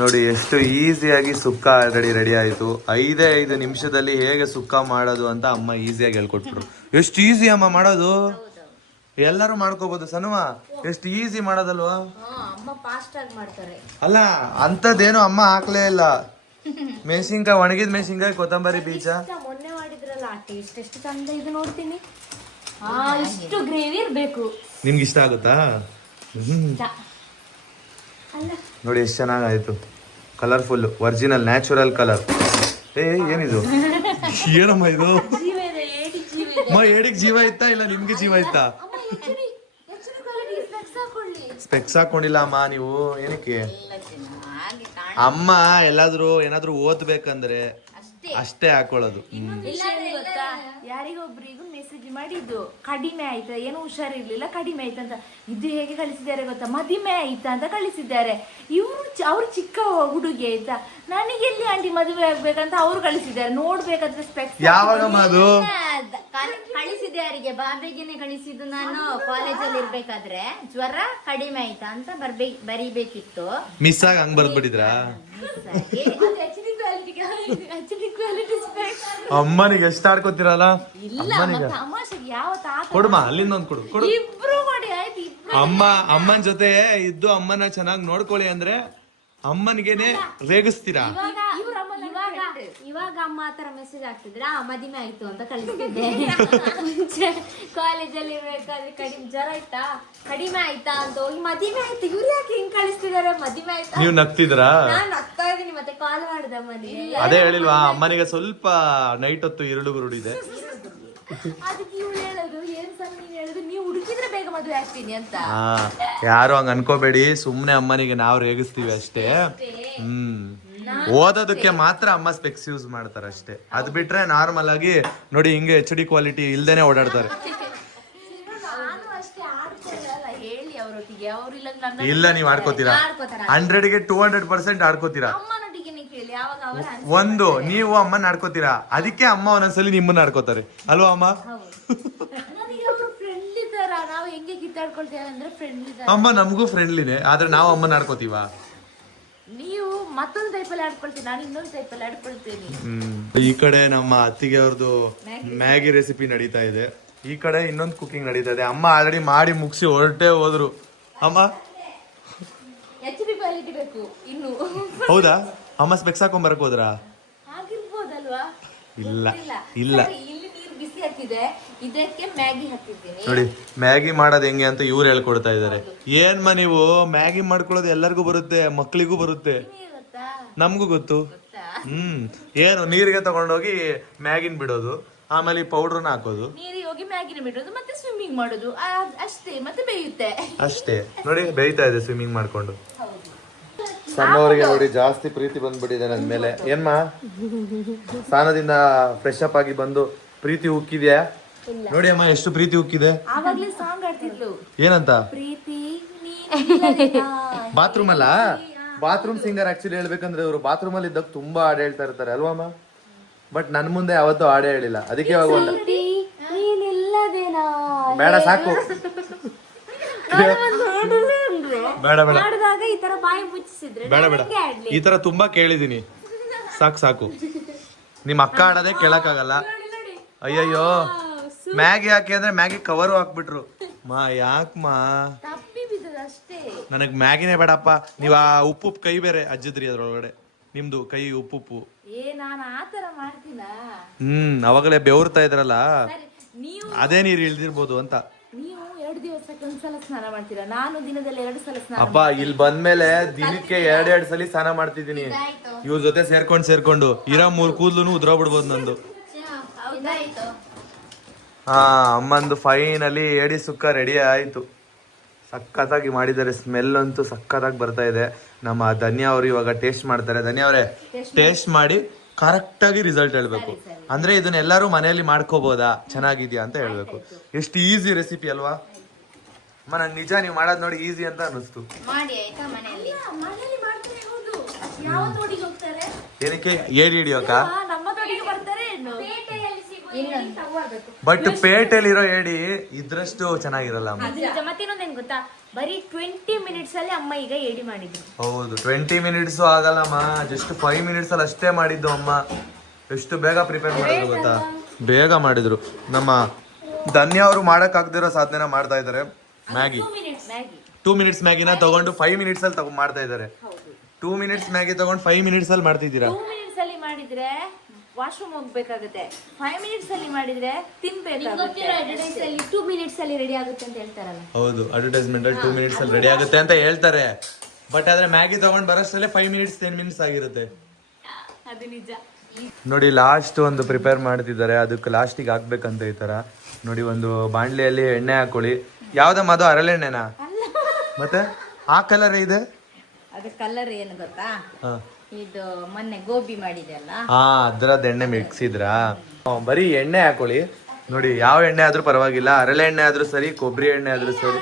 ನೋಡಿ ಎಷ್ಟು ಈಸಿಯಾಗಿ ಸುಕ್ಕ ಆಲ್ರೆಡಿ ರೆಡಿ ಆಯ್ತು. 5 ನಿಮಿಷದಲ್ಲಿ ಹೇಗೆ ಸುಕ್ಕ ಮಾಡೋದು ಅಂತ ಅಮ್ಮ ಈಸಿಯಾಗಿ ಹೇಳ್ಕೊಟ್ರು. ಎಷ್ಟು ಈಸಿ ಅಮ್ಮ ಮಾಡೋದು, ಎಲ್ಲರೂ ಮಾಡ್ಕೋಬಹುದು. ಸನ್ನುವ ಎಷ್ಟು ಈಸಿ ಮಾಡೋದಲ್ವಾ? ಅಮ್ಮ ಫಾಸ್ಟ್ ಆಗಿ ಮಾಡ್ತಾರೆ. ಅಲ್ಲ ಅಂತದೇನು ಅಮ್ಮ ಹಾಕ್ಲೇ ಇಲ್ಲ. ಮೆಣಸಿನ್ಕಾಯಿ, ಒಣಗಿದ ಮೆಣಸಿನ್ಕಾಯಿ, ಕೊತ್ತಂಬರಿ ಬೀಜ ಮೊನ್ನೆ ಮಾಡಿದ್ರಲ್ಲ ಆ ಟೇಸ್ಟ್ ಎಷ್ಟು ಚಂದ ಇದು. ನೋಡ್ತೀನಿ, ಇಷ್ಟು ಗ್ರೇವಿ ಇರ್ಬೇಕು. ನಿಮ್ಗೆ ಇಷ್ಟ ಆಗುತ್ತಾ? ನೋಡಿ ಎಷ್ಟು ಚೆನ್ನಾಗಾಯ್ತು. Colourful, original natural colour. ಏನಿದು? ಏನಮ್ಮ ಇದು? ಏಡಿಗೆ ಜೀವ ಇತ್ತಾ ಇಲ್ಲ ನಿಮ್ಗೆ ಜೀವ ಇತ್ತಾ? ಸ್ಪೆಕ್ಸ್ ಹಾಕೊಂಡಿಲ್ಲ ಅಮ್ಮ ನೀವು, ಏನಕ್ಕೆ? ಅಮ್ಮ ಏನಾದ್ರೂ ಓದ್ಬೇಕಂದ್ರೆ ಅಷ್ಟೇ ಹಾಕೊಳ್ಳೋದು. ಯಾರಿಗೊಬ್ರಿಗೂ ಮೆಸೇಜ್ ಮಾಡಿದ್ದು, ಕಡಿಮೆ ಆಯ್ತಾ, ಏನೋ ಹುಷಾರಿರ್ಲಿಲ್ಲ, ಕಡಿಮೆ ಆಯ್ತಂತ. ಇದು ಹೇಗೆ ಕಳಿಸಿದ್ದಾರೆ ಗೊತ್ತಾ? ಮದುವೆ ಆಯ್ತಾ ಅಂತ ಕಳಿಸಿದ್ದಾರೆ. ಅವ್ರು ಚಿಕ್ಕ ಹುಡುಗಿ ಆಯ್ತಾ, ನನಗೆ ಎಲ್ಲಿ ಆಂಟಿ ಮದುವೆ ಆಗ್ಬೇಕಂತ ಅವ್ರು ಕಳಿಸಿದ್ದಾರೆ. ನೋಡ್ಬೇಕಾದ್ರೆ ಸ್ಪೆಕ್ಸ್ ಯಾವಾಗ ಕಳಿಸಿದೆ ಯಾರಿಗೆ? ಬಾಬೆಗೆನೆ ಕಳಿಸಿದ್ದು. ನಾನು ಕಾಲೇಜಲ್ಲಿ ಇರ್ಬೇಕಾದ್ರೆ ಜ್ವರ ಕಡಿಮೆ ಆಯ್ತಾ ಅಂತ ಬರಿಬೇಕಿತ್ತು. ಮಿಸ್ ಆಗಿ ಹಂಗ್ ಬರ್ದ್ಬಿಟ್ಟಿದ್ರಾ? ಅಮ್ಮನಿಗೆ ಎಷ್ಟು ಆಡ್ಕೊತಿರಲ್ಲ. ಕೊಡುಮ ಅಲ್ಲಿಂದ ಒಂದು ಕೊಡು. ಅಮ್ಮನ ಜೊತೆ ಇದ್ದು ಅಮ್ಮನ ಚೆನ್ನಾಗಿ ನೋಡ್ಕೊಳ್ಳಿ ಅಂದ್ರೆ ಅಮ್ಮನಿಗೆನೆ ರೇಗಿಸ್ತೀರಾ? ಇವಾಗ ಅಮ್ಮ ಆತರ ಮೆಸೇಜ್ ಆಗ್ತಿದ್ರೆ ಮದುವೆ ಆಯ್ತು ಅಂತ ಕಳಿಸ್ತಿದ್ದೆ. ಮುಂಚೆ ಕಾಲೇಜಲ್ಲಿ ಇರ್ಬೇಕಾದ್ರೆ ಜ್ವರ ಆಯ್ತಾ, ಕಡಿಮೆ ಆಯ್ತಾ ಅಂತ ಹೋಗಿ ಮದುವೆ ಆಯ್ತು. ಇವ್ರು ಯಾಕೆ ಹಿಂಗ್ ಕಳಿಸ್ತಿದಾರೆ? ಮದುವೆ ಆಯ್ತಾ? ನೀವು ನಗ್ತಿದ್ರಾ? ನಾನ್ ನಗ್ತಾ ಇದೀನಿ, ಮತ್ತೆ ಕಾಲ್ ಮಾಡಿದ ಅಮ್ಮನಿಗೆ. ಅದೇ ಹೇಳಿಲ್ವಾ ಅಮ್ಮನಿಗೆ ಸ್ವಲ್ಪ ನೈಟ್ ಹೊತ್ತು ಇರುಳು ಬರುಡಿದೆ. ಅದಕ್ಕೆ ಇವ್ಳು ಹೇಳೋದು, ಏನ್ ಸಣ್ಣ ಹೇಳುದು, ನೀವು ಹುಡುಕಿದ್ರೆ ಬೇಗ ಮದುವೆ ಆಗ್ತೀನಿ ಅಂತ. ಯಾರು ಹಂಗ ಅನ್ಕೋಬೇಡಿ, ಸುಮ್ನೆ ಅಮ್ಮನಿಗೆ ನಾವು ರೇಗಿಸ್ತೀವಿ ಅಷ್ಟೇ. ಓದೋದಕ್ಕೆ ಮಾತ್ರ ಅಮ್ಮ ಸ್ಪೆಕ್ಸ್ ಯೂಸ್ ಮಾಡ್ತಾರೆ ಅಷ್ಟೇ. ಅದ್ ಬಿಟ್ರೆ ನಾರ್ಮಲ್ ಆಗಿ ನೋಡಿ ಹಿಂಗೆ HD ಕ್ವಾಲಿಟಿ ಇಲ್ದೇನೆ ಓಡಾಡ್ತಾರೆ. ಇಲ್ಲ ನೀವ್ ಆಡ್ಕೋತೀರಾ, 100ಗೆ 200% ಆಡ್ಕೋತೀರಾ. ಒಂದು ನೀವು ಅಮ್ಮನ ಆಡ್ಕೋತೀರಾ, ಅದಕ್ಕೆ ಅಮ್ಮ ಒಂದೊಂದ್ಸಲಿ ನಿಮ್ಮನ್ನ ಆಡ್ಕೋತಾರೆ ಅಲ್ವಾ ಅಮ್ಮ? ಹೆಂಗೆ ಕಿತ್ತಾಡ್ಕೊಳ್ತೇವೆ ಅಂದ್ರೆ ಫ್ರೆಂಡ್ಲಿ. ಅಮ್ಮ ನಮಗೂ ಫ್ರೆಂಡ್ಲಿನೇ, ಆದ್ರೆ ನಾವು ಅಮ್ಮನ ಆಡ್ಕೋತೀವ. ನೀವು ಮತ್ತೊಂದು ಟೈಪಲ್ಲಿ ಆಡ್ಕೊಳ್ತೀನಿ, ನಾನು ಇನ್ನೊಂದು ಟೈಪಲ್ಲಿ ಆಡ್ಕೊಳ್ತೀನಿ. ಈ ಕಡೆ ನಮ್ಮ ಅತ್ತಿಗೆ ಅವ್ರದ್ದು ಮ್ಯಾಗಿ ರೆಸಿಪಿ ನಡೀತಾ ಇದೆ, ಈ ಕಡೆ ಇನ್ನೊಂದು ಕುಕಿಂಗ್ ನಡೀತಾ ಇದೆ. ಅಮ್ಮ ಆಲ್ರೆಡಿ ಮಾಡಿ ಮುಗಿಸಿ ಹೊರಟೇ ಹೋದ್ರು. ಅಮ್ಮ HP ಕ್ವಾಲಿಟಿ ಬೇಕು ಇನ್ನು. ಹೌದಾ? ಅಮ್ಮ ಸ್ಪೆಕ್ಸ್ ಹಾಕೊಂಡ್ ಹೋದ್ರಾ? ಆಗಿರ್ಬೋದಲ್ವಾ? ಇಲ್ಲ ಇಲ್ಲ. ಇಲ್ಲಿ ನೀರು ಬಿಸಿ ಹಾಕಿದೆ, ಇದಕ್ಕೆ ಮ್ಯಾಗಿ ಹಾಕಿದ್ದೀನಿ. ನೋಡಿ ಮ್ಯಾಗಿ ಮಾಡೋದು ಹೆಂಗೆ ಅಂತ ಇವ್ರು ಹೇಳ್ಕೊಡ್ತಾ ಇದಾರೆ. ಏನ್ಮ ನೀವು ಮ್ಯಾಗಿ ಮಾಡ್ಕೊಳ್ಳೋದು ಎಲ್ಲರಿಗೂ ಬರುತ್ತೆ, ಮಕ್ಳಿಗೂ ಬರುತ್ತೆ, ಗೊತ್ತಾ? ನಮಗೂ ಗೊತ್ತು. ಏನು ನೀರಿಗೆ ತಗೊಂಡೋಗಿ ಮ್ಯಾಗಿನ್ ಬಿಡೋದು, ಆಮೇಲೆ ಈ ಪೌಡ್ರನ್ನ ಹಾಕೋದು, ನೀರಿಗೆ ಹೋಗಿ ಮ್ಯಾಗಿನ ಬಿಡೋದು, ಮತ್ತೆ ಸ್ವಿಮ್ಮಿಂಗ್ ಮಾಡೋದು, ಅಷ್ಟೇ. ಮತ್ತೆ ಬೇಯುತ್ತೆ ಅಷ್ಟೇ. ನೋಡಿ ಬೇಯ್ತಾ ಇದೆ ಸ್ವಿಮ್ಮಿಂಗ್ ಮಾಡ್ಕೊಂಡು. ಸಣ್ಣವರಿಗೆ ನೋಡಿ ಜಾಸ್ತಿ ಪ್ರೀತಿ ಬಂದ್ಬಿಟ್ಟಿದೆ ನನ್ನ ಮೇಲೆ. ಏನ್ಮಾ ಸ್ನಾನದಿಂದ ಫ್ರೆಶ್ ಅಪ್ ಆಗಿ ಬಂದು ಪ್ರೀತಿ ಉಕ್ಕಿದ್ಯಾ? ನೋಡಿ ಅಮ್ಮ ಎಷ್ಟು ಪ್ರೀತಿ ಉಕ್ಕಿದೆ. ಆವಾಗ್ಲೇ ಸಾಂಗ್ ಆಡ್ತಿದ್ಲು, ಏನಂತ? ಪ್ರೀತಿ ಬಾತ್ರೂಮ್ ಅಲ್ಲ, ಬಾತ್ರೂಮ್ ಸಿಂಗರ್ ಆಕ್ಚುಲಿ ಹೇಳ್ಬೇಕಂದ್ರೆ ಇವರು ಬಾತ್ರೂಮ್ ಅಲ್ಲಿ ಇದ್ದಾಗ ತುಂಬಾ ಹಾಡು ಹೇಳ್ತಾ ಇರ್ತಾರೆ ಅಲ್ವಮ್ಮ. ಬಟ್ ನನ್ ಮುಂದೆ ಯಾವತ್ತೂ ಹಾಡೇ ಹೇಳಿಲ್ಲ, ಅದಕ್ಕೆ ಇವಾಗ ಬೇಡ ಸಾಕು. ಬೇಡ ಬೇಡ ಈ ತರ ಬಾಯಿ ಮುಚ್ಚಿಸಿದ್ರೆ ಬೇಡ ಬೇಡ, ಈ ತರ ತುಂಬಾ ಕೇಳಿದೀನಿ. ಸಾಕು ಸಾಕು. ನಿಮ್ ಅಕ್ಕ ಆಡೋದೇ ಕೇಳಕ್ಕಾಗಲ್ಲ. ಅಯ್ಯಯ್ಯೋ ಮ್ಯಾಗಿ ಹಾಕಿ ಅಂದ್ರೆ ಮ್ಯಾಗಿ ಕವರು ಹಾಕ್ಬಿಟ್ರು. ಮಾ ಯಾಕಮ್ಮ? ತಪ್ಪಿ ಬಿದ್ದದ ಅಷ್ಟೇ. ನನಗ್ ಮ್ಯಾಗಿನೇ ಬೇಡಪ್ಪ. ನೀವ್ ಆ ಉಪ್ಪು ಕೈ ಬೇರೆ ಅಜ್ಜಿದ್ರಿ ಅದ್ರೊಳಗಡೆ, ನಿಮ್ದು ಕೈ ಉಪ್ಪು. ನಾನು ಆತರ ಮಾಡ್ತೀನ? ಅವಾಗಲೇ ಬೆವರ್ತಾ ಇದ್ರಲ್ಲ, ನೀವು ಅದೇ ನೀರು ಇಳ್ದಿರ್ಬೋದು ಅಂತ. ನೀವು 2 ದಿವಸಕ್ಕೆ ಒಂದ್ಸಲ ಸ್ನಾನ ಮಾಡ್ತೀರಾ, ನಾನು ದಿನದಲ್ಲಿ 2 ಸಲ ಸ್ನಾನ. ಅಪ್ಪ ಇಲ್ಲಿ ಬಂದ್ಮೇಲೆ ದಿನಕ್ಕೆ 2 ಸಲ ಸ್ನಾನ ಮಾಡ್ತಿದ್ದೀನಿ. ಇವ್ರ ಜೊತೆ ಸೇರ್ಕೊಂಡು ಇರೋ 3 ಕೂದ್ಲು ಉದ್ರೋಗ್ಬಿಡ್ಬೋದು ನಂದು. ಹಾ, ಅಮ್ಮಂದು ಫೈನಲಿ ಏಡಿ ಸುಕ್ಕ ರೆಡಿ ಆಯ್ತು. ಸಖತ್ತಾಗಿ ಮಾಡಿದ್ದಾರೆ, ಸ್ಮೆಲ್ ಅಂತೂ ಸಖತ್ತಾಗಿ ಬರ್ತಾ ಇದೆ. ನಮ್ಮ ಧನ್ಯ ಅವರು ಇವಾಗ ಟೇಸ್ಟ್ ಮಾಡ್ತಾರೆ. ಧನ್ಯ ಅವರೇ ಟೇಸ್ಟ್ ಮಾಡಿ ಕರೆಕ್ಟ್ ಆಗಿ ರಿಸಲ್ಟ್ ಹೇಳ್ಬೇಕು. ಅಂದ್ರೆ ಇದನ್ನ ಎಲ್ಲರೂ ಮನೆಯಲ್ಲಿ ಮಾಡ್ಕೋಬಹುದಾ, ಚೆನ್ನಾಗಿದ್ಯಾ ಅಂತ ಹೇಳ್ಬೇಕು. ಎಷ್ಟು ಈಸಿ ರೆಸಿಪಿ ಅಲ್ವಾ ಅಮ್ಮ? ನಂಗೆ ನಿಜ ನೀವು ಮಾಡೋದು ನೋಡಿ ಈಸಿ ಅಂತ ಅನಿಸ್ತು. ಮಾಡಿ ಆಯ್ತಾ ಮನೆಯಲ್ಲಿ? ಮನೆಯಲ್ಲಿ ಮಾಡ್ತಾರೆ. ಹೌದು. ಯಾವ ತೋಡಿಗೆ ಹೋಗ್ತಾರೆ? ಏನಕ್ಕೆ ಏಡಿ ಹಿಡಿಯೋಕ? ನಮ್ಮ ತೋಡಿಗೆ ಬರ್ತಾರೆ. ಬಟ್ ಪೇಟೆಲಿರೋ ಏಡಿ ಇದ್ರಷ್ಟು ಚೆನ್ನಾಗಿರಲ್ಲ ಅಮ್ಮ. ಮತ್ತೆ ಇನ್ನೊಂದೇನ್ ಗೊತ್ತಾ, ಬರೀ 20 ಮಿನಿಟ್ಸ್ ಅಲ್ಲಿ ಅಮ್ಮ ಈಗ ಏಡಿ ಮಾಡಿದ್ರು. ಹೌದು, 20 ಮಿನಿಟ್ಸ್ ಆಗಲ್ಲಮ್ಮ, ಜಸ್ಟ್ 5 ಮಿನಿಟ್ಸ್ ಅಲ್ಲಿ ಅಷ್ಟೇ ಮಾಡಿದ್ದು ಅಮ್ಮ. ಎಷ್ಟು ಬೇಗ ಪ್ರಿಪೇರ್ ಮಾಡಿದ್ರು ಗೊತ್ತಾ? ಬೇಗ ಮಾಡಿದ್ರು. ನಮ್ಮ ಧನ್ಯ ಅವರು ಮಾಡಕ್ ಆಗದಿರೋ ಸಾಧನೆ ಮಾಡ್ತಾ ಇದಾರೆ. ಮ್ಯಾಗಿ 2 ಮಿನಿಟ್ಸ್ ಮ್ಯಾಗಿನ ತಗೊಂಡು 5 ಮಿನಿಟ್ಸ್ ಅಲ್ಲಿ ಮಾಡ್ತಾ ಇದಾರೆ. 2 ಮಿನಿಟ್ಸ್ ಮ್ಯಾಗಿ ತಗೊಂಡು 5 ಮಿನಿಟ್ಸ್ ಅಲ್ಲಿ ಮಾಡ್ತಿದ್ದೀರಾ. 2 ಮಿನಿಟ್ಸ್ ಅಲ್ಲಿ ಮಾಡಿದ್ರೆ ವಾಶ್ರೂಮ್ ಹೋಗ್ಬೇಕಾಗುತ್ತೆ, 5 ಮಿನಿಟ್ಸ್ ಅಲ್ಲಿ ಮಾಡಿದ್ರೆ ತಿನ್ಬೇಕಾಗುತ್ತೆ. 2 ಮಿನಿಟ್ಸ್ ಅಲ್ಲಿ ರೆಡಿ ಆಗುತ್ತೆ ಅಂತ ಹೇಳ್ತಾರಲ್ಲ. ಹೌದು, ಅಡ್ವರ್ಟೈಸ್ಮೆಂಟ್ ಅಲ್ಲಿ 2 ಮಿನಿಟ್ಸ್ ಅಲ್ಲಿ ರೆಡಿ ಆಗುತ್ತೆ ಅಂತ ಹೇಳ್ತಾರೆ. ಬಟ್ ಆದ್ರೆ ಮ್ಯಾಗಿ ತಗೊಂಡ್ ಬರೋಷ್ಟಲ್ಲೇ 5 ಮಿನಿಟ್ಸ್ 10 ಮಿನಿಟ್ಸ್ ಆಗಿರುತ್ತೆ. ಅದು ನಿಜ. ನೋಡಿ ಲಾಸ್ಟ್ ಒಂದು ಪ್ರಿಪೇರ್ ಮಾಡ್ತಿದ್ದಾರೆ, ಅದಕ್ಕೆ ಲಾಸ್ಟಿಗೆ ಹಾಕ್ಬೇಕಂತ ಈ ತರ. ನೋಡಿ ಒಂದು ಬಾಣ್ಲಿಯಲ್ಲಿ ಎಣ್ಣೆ ಹಾಕೊಳ್ಳಿ. ಯಾವ್ದಮ್ಮ ಅದು? ಹರಳೆಣ್ಣೆನಾ? ಮತ್ತೆ ಆ ಕಲರ್ ಇದೆ. ಅದು ಕಲರ್ ಏನು ಗೊತ್ತಾ, ಇದು ಮೊನ್ನೆ ಗೋಬಿ ಮಾಡಿದೆಲ್ಲ, ಅದ್ರದ್ದು ಎಣ್ಣೆ ಮಿಕ್ಸ್ ಇದ್ರಾ? ಬರೀ ಎಣ್ಣೆ ಹಾಕೊಳ್ಳಿ. ನೋಡಿ ಯಾವ ಎಣ್ಣೆ ಆದ್ರೂ ಪರವಾಗಿಲ್ಲ, ಹರಳೆ ಎಣ್ಣೆ ಆದ್ರೂ ಸರಿ, ಕೊಬ್ಬರಿ ಎಣ್ಣೆ ಆದ್ರೂ ಸರಿ.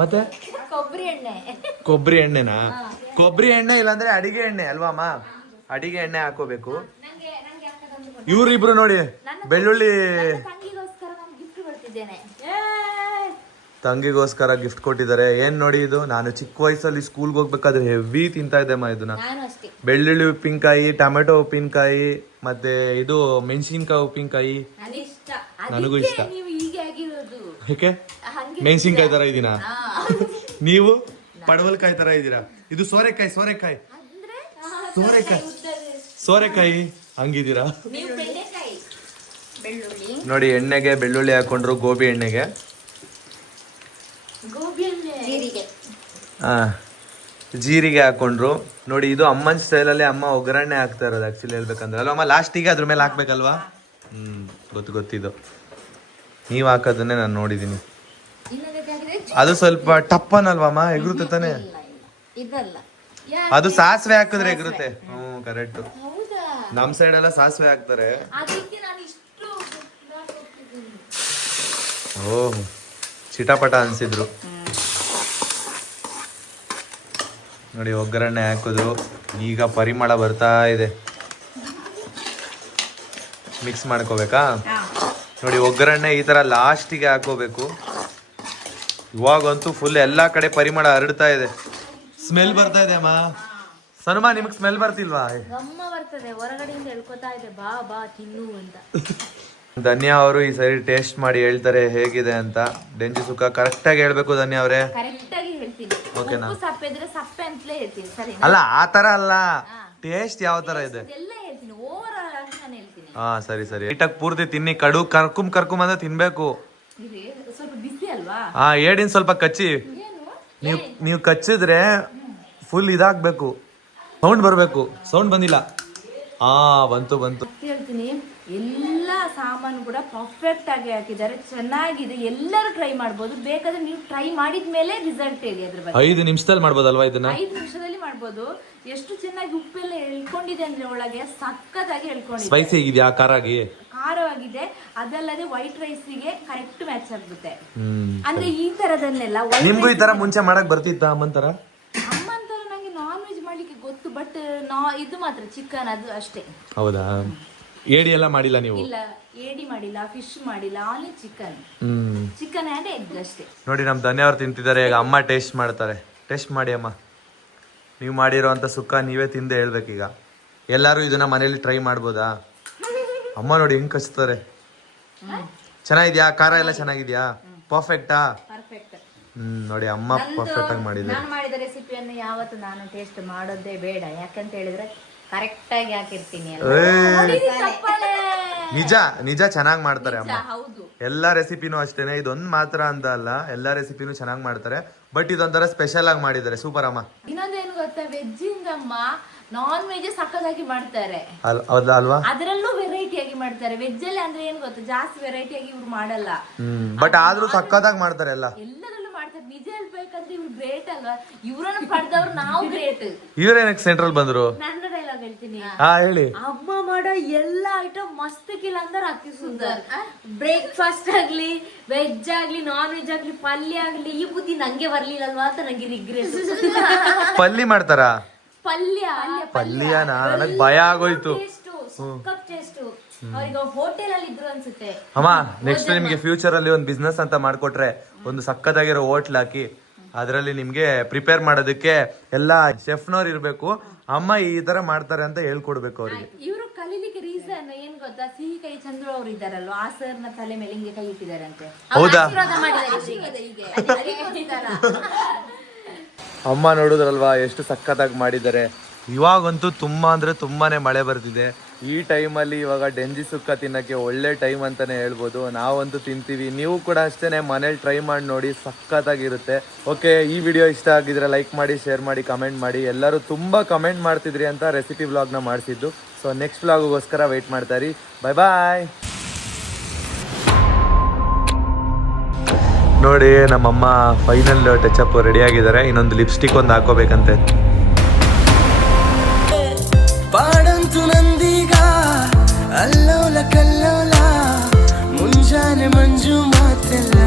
ಮತ್ತೆ ಕೊಬ್ಬರಿ ಎಣ್ಣೆನಾ? ಕೊಬ್ಬರಿ ಎಣ್ಣೆ ಇಲ್ಲಾಂದ್ರೆ ಅಡಿಗೆ ಎಣ್ಣೆ ಅಲ್ವಾ ಅಮ್ಮ? ಅಡಿಗೆ ಎಣ್ಣೆ ಹಾಕೋಬೇಕು. ಇವ್ರಿಬ್ರು ನೋಡಿ ಬೆಳ್ಳುಳ್ಳಿ ತಂಗಿಗೋಸ್ಕರ ಗಿಫ್ಟ್ ಕೊಟ್ಟಿದ್ದಾರೆ. ಏನ್ ನೋಡಿ ಇದು, ನಾನು ಚಿಕ್ಕ ವಯಸ್ಸಲ್ಲಿ ಸ್ಕೂಲ್ಗೆ ಹೋಗ್ಬೇಕಾದ್ರೆ ಹೆವಿ ತಿಂತಾ ಇದ್ದೆಮ್ಮ ಇದನ್ನ. ಬೆಳ್ಳುಳ್ಳಿ ಉಪ್ಪಿನಕಾಯಿ, ಟೊಮೆಟೊ ಉಪ್ಪಿನಕಾಯಿ, ಮತ್ತೆ ಇದು ಮೆಣಸಿನ್ಕಾಯಿ ಉಪ್ಪಿನಕಾಯಿ ನನಗೂ ಇಷ್ಟ. ಯಾಕೆ ಮೆಣಸಿನ್ಕಾಯಿ ತರ ಇದೀನಾ? ನೀವು ಪಡವಲ್ಕಾಯಿ ತರ ಇದೀರಾ. ಇದು ಸೋರೆಕಾಯಿ ಸೋರೆಕಾಯಿ ಹಂಗಿದ್ದೀರಾ. ನೋಡಿ ಎಣ್ಣೆಗೆ ಬೆಳ್ಳುಳ್ಳಿ ಹಾಕೊಂಡ್ರು, ಗೋಬಿ ಎಣ್ಣೆಗೆ ಜೀರಿಗೆ ಹಾಕೊಂಡ್ರು. ನೋಡಿ ಇದು ಅಮ್ಮನ ಸ್ಟೈಲಲ್ಲಿ ಅಮ್ಮ ಒಗ್ಗರಣೆ ಹಾಕ್ತಾ ಇರೋದು ಆಕ್ಚುಲಿ ಹೇಳ್ಬೇಕಂದ್ರೆ ಅಲ್ವಾ ಅಮ್ಮ? ಲಾಸ್ಟಿಗೆ ಅದ್ರ ಮೇಲೆ ಹಾಕ್ಬೇಕಲ್ವಾ? ಗೊತ್ತಿದ್ದು. ನೀವ್ ಹಾಕೋದನ್ನೇ ನಾನು ನೋಡಿದೀನಿ. ಅದು ಸ್ವಲ್ಪ ಟಪ್ಪನ್ ಅಲ್ವಮ್ಮ, ಎಗರುತ್ತೆ ತಾನೆ? ಅದು ಸಾಸಿವೆ ಹಾಕಿದ್ರೆ ಎಗರುತ್ತೆ. ಕರೆಕ್ಟ್. ನಮ್ ಸೈಡ್ ಎಲ್ಲ ಸಾಸಿವೆ ಹಾಕ್ತಾರೆ. ಓಹ್, ಚಿಟಾಪಟ ಅನ್ಸಿದ್ರು. ನೋಡಿ ಒಗ್ಗರಣೆ ಹಾಕೋದು, ಈಗ ಪರಿಮಳ ಬರ್ತಾ ಇದೆ. ಮಿಕ್ಸ್ ಮಾಡ್ಕೋಬೇಕಾ? ನೋಡಿ ಒಗ್ಗರಣೆ ಈ ತರ ಲಾಸ್ಟಿಗೆ ಹಾಕೋಬೇಕು. ಇವಾಗಂತೂ ಫುಲ್ ಎಲ್ಲಾ ಕಡೆ ಪರಿಮಳ ಹರಡ್ತಾ ಇದೆ. ಸ್ಮೆಲ್ ಬರ್ತಾ ಇದೆ ಅಮ್ಮ. ಸನುಮಾ ನಿಮ್ಗೆ ಸ್ಮೆಲ್ ಬರ್ತಿಲ್ವಾ? ಗಮ್ಮ ಬರ್ತದೆ, ಹೊರಗಡೆಯಿಂದ ಹೇಳ್ಕೊತಾ ಇದೆ ಬಾ ಬಾ ತಿನ್ನು ಅಂತ. ಧನ್ಯ ಅವರು ಈ ಸರಿ ಟೇಸ್ಟ್ ಮಾಡಿ ಹೇಳ್ತಾರೆ ಹೇಗಿದೆ ಅಂತ. ಡೆಂಜಿ ಸುಕ್ಕ ಕರೆಕ್ಟ್ ಆಗಿ ಹೇಳ್ಬೇಕು ಧನ್ಯ ಅವರೇ. ಕರೆಕ್ಟ್ ಆಗಿ ಹೇಳ್ತೀನಿ. ಓಕೆನಾ? ಉಪ್ಪು ಸಪ್ಪೆ ಇದ್ರೆ ಸಪ್ಪೆ ಅಂತಲೇ ಹೇಳ್ತೀನಿ, ಸರಿ? ಅಲ್ಲ ಆ ತರ ಅಲ್ಲ, ಟೇಸ್ಟ್ ಯಾವ ತರ ಇದೆ ಎಲ್ಲ ಹೇಳ್ತೀನಿ, ಓವರ್ ಆಗಿ ನಾನು ಹೇಳ್ತೀನಿ. ಹಾ ಸರಿ ಸರಿ. ನೀಟಾಗಿ ಪೂರ್ತಿ ತಿನ್ನಿ, ಕಡು ಕರ್ಕುಮ್ ಅಂತ ತಿನ್ಬೇಕು. ಇದು ಸ್ವಲ್ಪ ಬಿಸಿ ಅಲ್ವಾ? ಹಾ ಏಡಿನ್ ಸ್ವಲ್ಪ ಕಚ್ಚಿ. ಏನು ನೀವು ಕಚ್ಚಿದ್ರೆ ಫುಲ್ ಇದಾಗ್ಬೇಕು, ಸೌಂಡ್ ಬರ್ಬೇಕು. ಸೌಂಡ್ ಬಂದಿಲ್ಲ. ಹಾ ಬಂತು. ಹೇಳ್ತೀನಿ, ಎಲ್ಲ ಸಾಮಾನು ಕೂಡ ಪರ್ಫೆಕ್ಟ್ ಆಗಿ ಹಾಕಿದ್ದಾರೆ, ಚೆನ್ನಾಗಿದೆ. ಎಲ್ಲರೂ ಟ್ರೈ ಮಾಡ್ಬೋದು. ಬೇಕಾದ್ರೆ ನೀವು ಟ್ರೈ ಮಾಡಿದ್ಮೇಲೆ ರಿಸಲ್ಟ್ ಹೇಳಿ ಅದ್ರ ಬಗ್ಗೆ. 5 ನಿಮಿಷದಲ್ಲಿ ಮಾಡ್ಬೋದಲ್ವಾ ಇದನ್ನ? 5 ನಿಮಿಷದಲ್ಲಿ ಮಾಡ್ಬೋದು. ಎಷ್ಟು ಚೆನ್ನಾಗಿ ಉಪ್ಪೆಲ್ಲ ಎಳ್ಕೊಂಡಿದೆ ಅಂದ್ರೆ ಒಳಗೆ ಸಕ್ಕತ್ತಾಗಿ ಎಳ್ಕೊಂಡಿದೆ. ಸ್ಪೈಸಿ ಇದೆಯಾ? ಖಾರವಾಗಿದೆ. ಅದಲ್ಲದೆ ವೈಟ್ ರೈಸ್ಗೆ ಕರೆಕ್ಟ್ ಮ್ಯಾಚ್ ಆಗುತ್ತೆ. ಅಂದ್ರೆ ಈ ತರದನ್ನೆಲ್ಲ ನಿಮ್ಗೂ ಈ ತರ ಮುಂಚೆ ಮಾಡಕ್ ಬರ್ತಿತ್ತ ಅಮ್ಮಂತರ? ಅಮ್ಮಂತರ ನಂಗೆ ನಾನ್ ವೆಜ್ ಮಾಡ್ಲಿಕ್ಕೆ ಗೊತ್ತು, ಬಟ್ ಇದು ಮಾತ್ರ ಚಿಕನ್ ಅದು ಅಷ್ಟೇ. ಹೌದಾ? ಏಡಿ ಎಲ್ಲ ಮಾಡಿಲ್ಲ ನೀವು? ಇಲ್ಲ, ಏಡಿ ಮಾಡಿಲ್ಲ, ಫಿಶ್ ಮಾಡಿಲ್ಲ, ಆನ್ಲಿ ಚಿಕನ್ ಆ್ಯಂಡ್ ಎಗ್ ಅಷ್ಟೇ. ನೋಡಿ ನಮ್ ಧನ್ಯ ಅವ್ರು ತಿಂತಿದ್ದಾರೆ. ಈಗ ಅಮ್ಮ ಟೇಸ್ಟ್ ಮಾಡ್ತಾರೆ. ಟೇಸ್ಟ್ ಮಾಡಿ ಅಮ್ಮ. ನೀವು ಮಾಡಿರೋಂಥ ಸುಕ್ಕ ನೀವೇ ತಿಂದೆ ಹೇಳ್ಬೇಕೀಗ. ಎಲ್ಲರೂ ಇದನ್ನ ಮನೇಲಿ ಟ್ರೈ ಮಾಡ್ಬೋದಾ? ಅಮ್ಮ ನೋಡಿ ಹೆಂಗ್ ಕಚ್ತಾರೆ. ಚೆನ್ನಾಗಿದ್ಯಾ? ಖಾರ ಎಲ್ಲ ಚೆನ್ನಾಗಿದ್ಯಾ? ಪರ್ಫೆಕ್ಟಾ? ಪರ್ಫೆಕ್ಟ್. ನೋಡಿ ಅಮ್ಮ ಪರ್ಫೆಕ್ಟ್ ಆಗಿ ಮಾಡಿದ್ದಾರೆ. ನಾನು ಮಾಡಿದ ರೆಸಿಪಿಯನ್ನು ಯಾವತ್ತು ನಾನು ಟೇಸ್ಟ್ ಮಾಡೋದೇ ಬೇಡ, ಯಾಕಂತ ಹೇಳಿದ್ರೆ ಕರೆಕ್ಟ್ ಆಗಿ ಹಾಕಿರ್ತೀನಿ. ನಿಜ ಚೆನ್ನಾಗಿ ಮಾಡ್ತಾರೆ ಅಮ್ಮ. ಹೌದು, ಎಲ್ಲಾ ರೆಸಿಪಿನೂ ಅಷ್ಟೇನೆ, ಇದೊಂದ್ ಮಾತ್ರ ಅಂತ ಅಲ್ಲ, ಎಲ್ಲಾ ರೆಸಿಪಿನೂ ಚೆನ್ನಾಗಿ ಮಾಡ್ತಾರೆ. ಬಟ್ ಇದೊಂಥರ ಸ್ಪೆಷಲ್ ಆಗಿ ಮಾಡಿದ್ದಾರೆ. ಸೂಪರ್ ಅಮ್ಮ. ಇನ್ನೊಂದೇನು ಗೊತ್ತಾ, ವೆಜ್ ಇಂದಮ್ಮ ನಾನ್ ವೆಜ್ ಸಕ್ಕದಾಗಿ ಮಾಡ್ತಾರೆ ಅಲ್ವಾ? ಅದರಲ್ಲೂ ವೆರೈಟಿ ಆಗಿ ಮಾಡ್ತಾರೆ. ವೆಜ್ ಅಲ್ಲಿ ಅಂದ್ರೆ ಏನ್ ಗೊತ್ತಾ, ಜಾಸ್ತಿ ವೆರೈಟಿ ಆಗಿ ಇವ್ರು ಮಾಡಲ್ಲ. ಬಟ್ ಆದ್ರೂ ಸಕ್ಕದಾಗಿ ಮಾಡ್ತಾರೆ ಎಲ್ಲರಲ್ಲೂ ಮಾಡ್ತಾರೆ. ನಿಜ ಹೇಳ್ಬೇಕಂದ್ರೆ ಇವ್ರು ಗ್ರೇಟ್ ಅಲ್ವಾ? ಇವ್ರನ್ನ ಪಡೆದವ್ರು ನಾವು ಗ್ರೇಟ್. ಇವ್ರೇನಕ್ಕೆ ಸೆಂಟ್ರಲ್ ಬಂದ್ರು? ನನ್ನ ಡೈಲಾಗ್ ಹೇಳ್ತೀನಿ. ಹಾ ಹೇಳಿ. ಅಮ್ಮ ಮಾಡೋ ಎಲ್ಲ ಐಟಮ್ ಮಸ್ತ್ ಕಿಲ್ಲ ಅಂದ್ರೆ ಅಕ್ಕಿ ಸುಂದರ್. ಬ್ರೇಕ್ಫಾಸ್ಟ್ ಆಗ್ಲಿ, ವೆಜ್ ಆಗ್ಲಿ, ನಾನ್ ವೆಜ್ ಆಗ್ಲಿ, ಪಲ್ಯ ಆಗ್ಲಿ, ಈ ಬುದ್ಧಿ ನಂಗೆ ಬರ್ಲಿಲ್ಲಲ್ವಾ ಅಂತ ನಂಗೆ ರಿಗ್ರೆಟ್. ಪಲ್ಲಿ ಮಾಡ್ತಾರಾ? ಪಲ್ಯ ನನಗ್ ಭಯ ಆಗೋಯ್ತು. ಅವ್ರಿಗೆ ಹೋಟೆಲ್ ಅಲ್ಲಿ ಇದ್ರು ಅನ್ಸುತ್ತೆ. ಅಮ್ಮ ನೆಕ್ಸ್ಟ್ ನಿಮ್ಗೆ ಫ್ಯೂಚರ್ ಅಲ್ಲಿ ಒಂದು ಬಿಸ್ನೆಸ್ ಅಂತ ಮಾಡ್ಕೊಟ್ರೆ, ಒಂದು ಸಕ್ಕತ್ತಾಗಿರೋ ಹೋಟ್ಲ್ ಹಾಕಿ ಅದರಲ್ಲಿ ನಿಮ್ಗೆ ಪ್ರಿಪೇರ್ ಮಾಡೋದಕ್ಕೆ ಎಲ್ಲಾ ಶೆಫ್ನವ್ರು ಇರ್ಬೇಕು. ಅಮ್ಮ ಈ ತರ ಮಾಡ್ತಾರೆ ಅಂತ ಹೇಳ್ಕೊಡ್ಬೇಕು ಅವ್ರಿಗೆ. ಇವರು ಕಲೀಲಿಕ್ಕೆ ರೀಸನ್ ಏನ್ ಗೊತ್ತಾ, ಸಿಹಿ ಕೈ ಚಂದ್ರು ಅವ್ರು ಇದಾರಲ್ವಾ, ಆ ಸರ್ ನ ತಲೆ ಮೇಲೆ ಹಿಂಗೆ ಕೈ ಇಟ್ಟಿದ್ದಾರೆ ಅಂತೆ. ಹೌದಾ? ಅಮ್ಮ ನೋಡುದ್ರಲ್ವಾ ಎಷ್ಟು ಸಖತ್ತಾಗಿ ಮಾಡಿದ್ದಾರೆ. ಇವಾಗಂತೂ ತುಂಬಾ ಅಂದ್ರೆ ತುಂಬಾನೇ ಮಳೆ ಬರ್ತಿದೆ. ಈ ಟೈಮಲ್ಲಿ ಇವಾಗ ಡೆಂಜಿ ಸುಕ್ಕ ತಿನ್ನಕ್ಕೆ ಒಳ್ಳೆ ಟೈಮ್ ಅಂತಾನೆ ಹೇಳ್ಬೋದು. ನಾವಂತೂ ತಿಂತೀವಿ, ನೀವು ಕೂಡ ಅಷ್ಟೇನೆ ಮನೇಲಿ ಟ್ರೈ ಮಾಡಿ ನೋಡಿ, ಸಖತ್ತಾಗಿರುತ್ತೆ. ಓಕೆ, ಈ ವಿಡಿಯೋ ಇಷ್ಟ ಆಗಿದ್ರೆ ಲೈಕ್ ಮಾಡಿ, ಶೇರ್ ಮಾಡಿ, ಕಮೆಂಟ್ ಮಾಡಿ. ಎಲ್ಲರೂ ತುಂಬಾ ಕಮೆಂಟ್ ಮಾಡ್ತಿದ್ರಿ ಅಂತ ರೆಸಿಪಿ ವ್ಲಾಗ್ನ ಮಾಡಿಸಿದ್ದು. ಸೊ ನೆಕ್ಸ್ಟ್ ವ್ಲಾಗ್ಗೋಸ್ಕರ ವೆಯ್ಟ್ ಮಾಡ್ತಾ ಇರಿ. ಬಾಯ್ ಬಾಯ್. ನೋಡಿ ನಮ್ಮಮ್ಮ ಫೈನಲ್ ಟಚ್ ರೆಡಿ ಆಗಿದ್ದಾರೆ. ಇನ್ನೊಂದು ಲಿಪ್ಸ್ಟಿಕ್ ಒಂದು ಹಾಕೋಬೇಕಂತೆ. ಪಾಡಂತು ನಂದೀಗ ಅಲ್ಲೋಲ ಕಲ್ಲೋಲ ಮುಂಜಾನೆ ಮಂಜು ಮಾತೆಲ್ಲ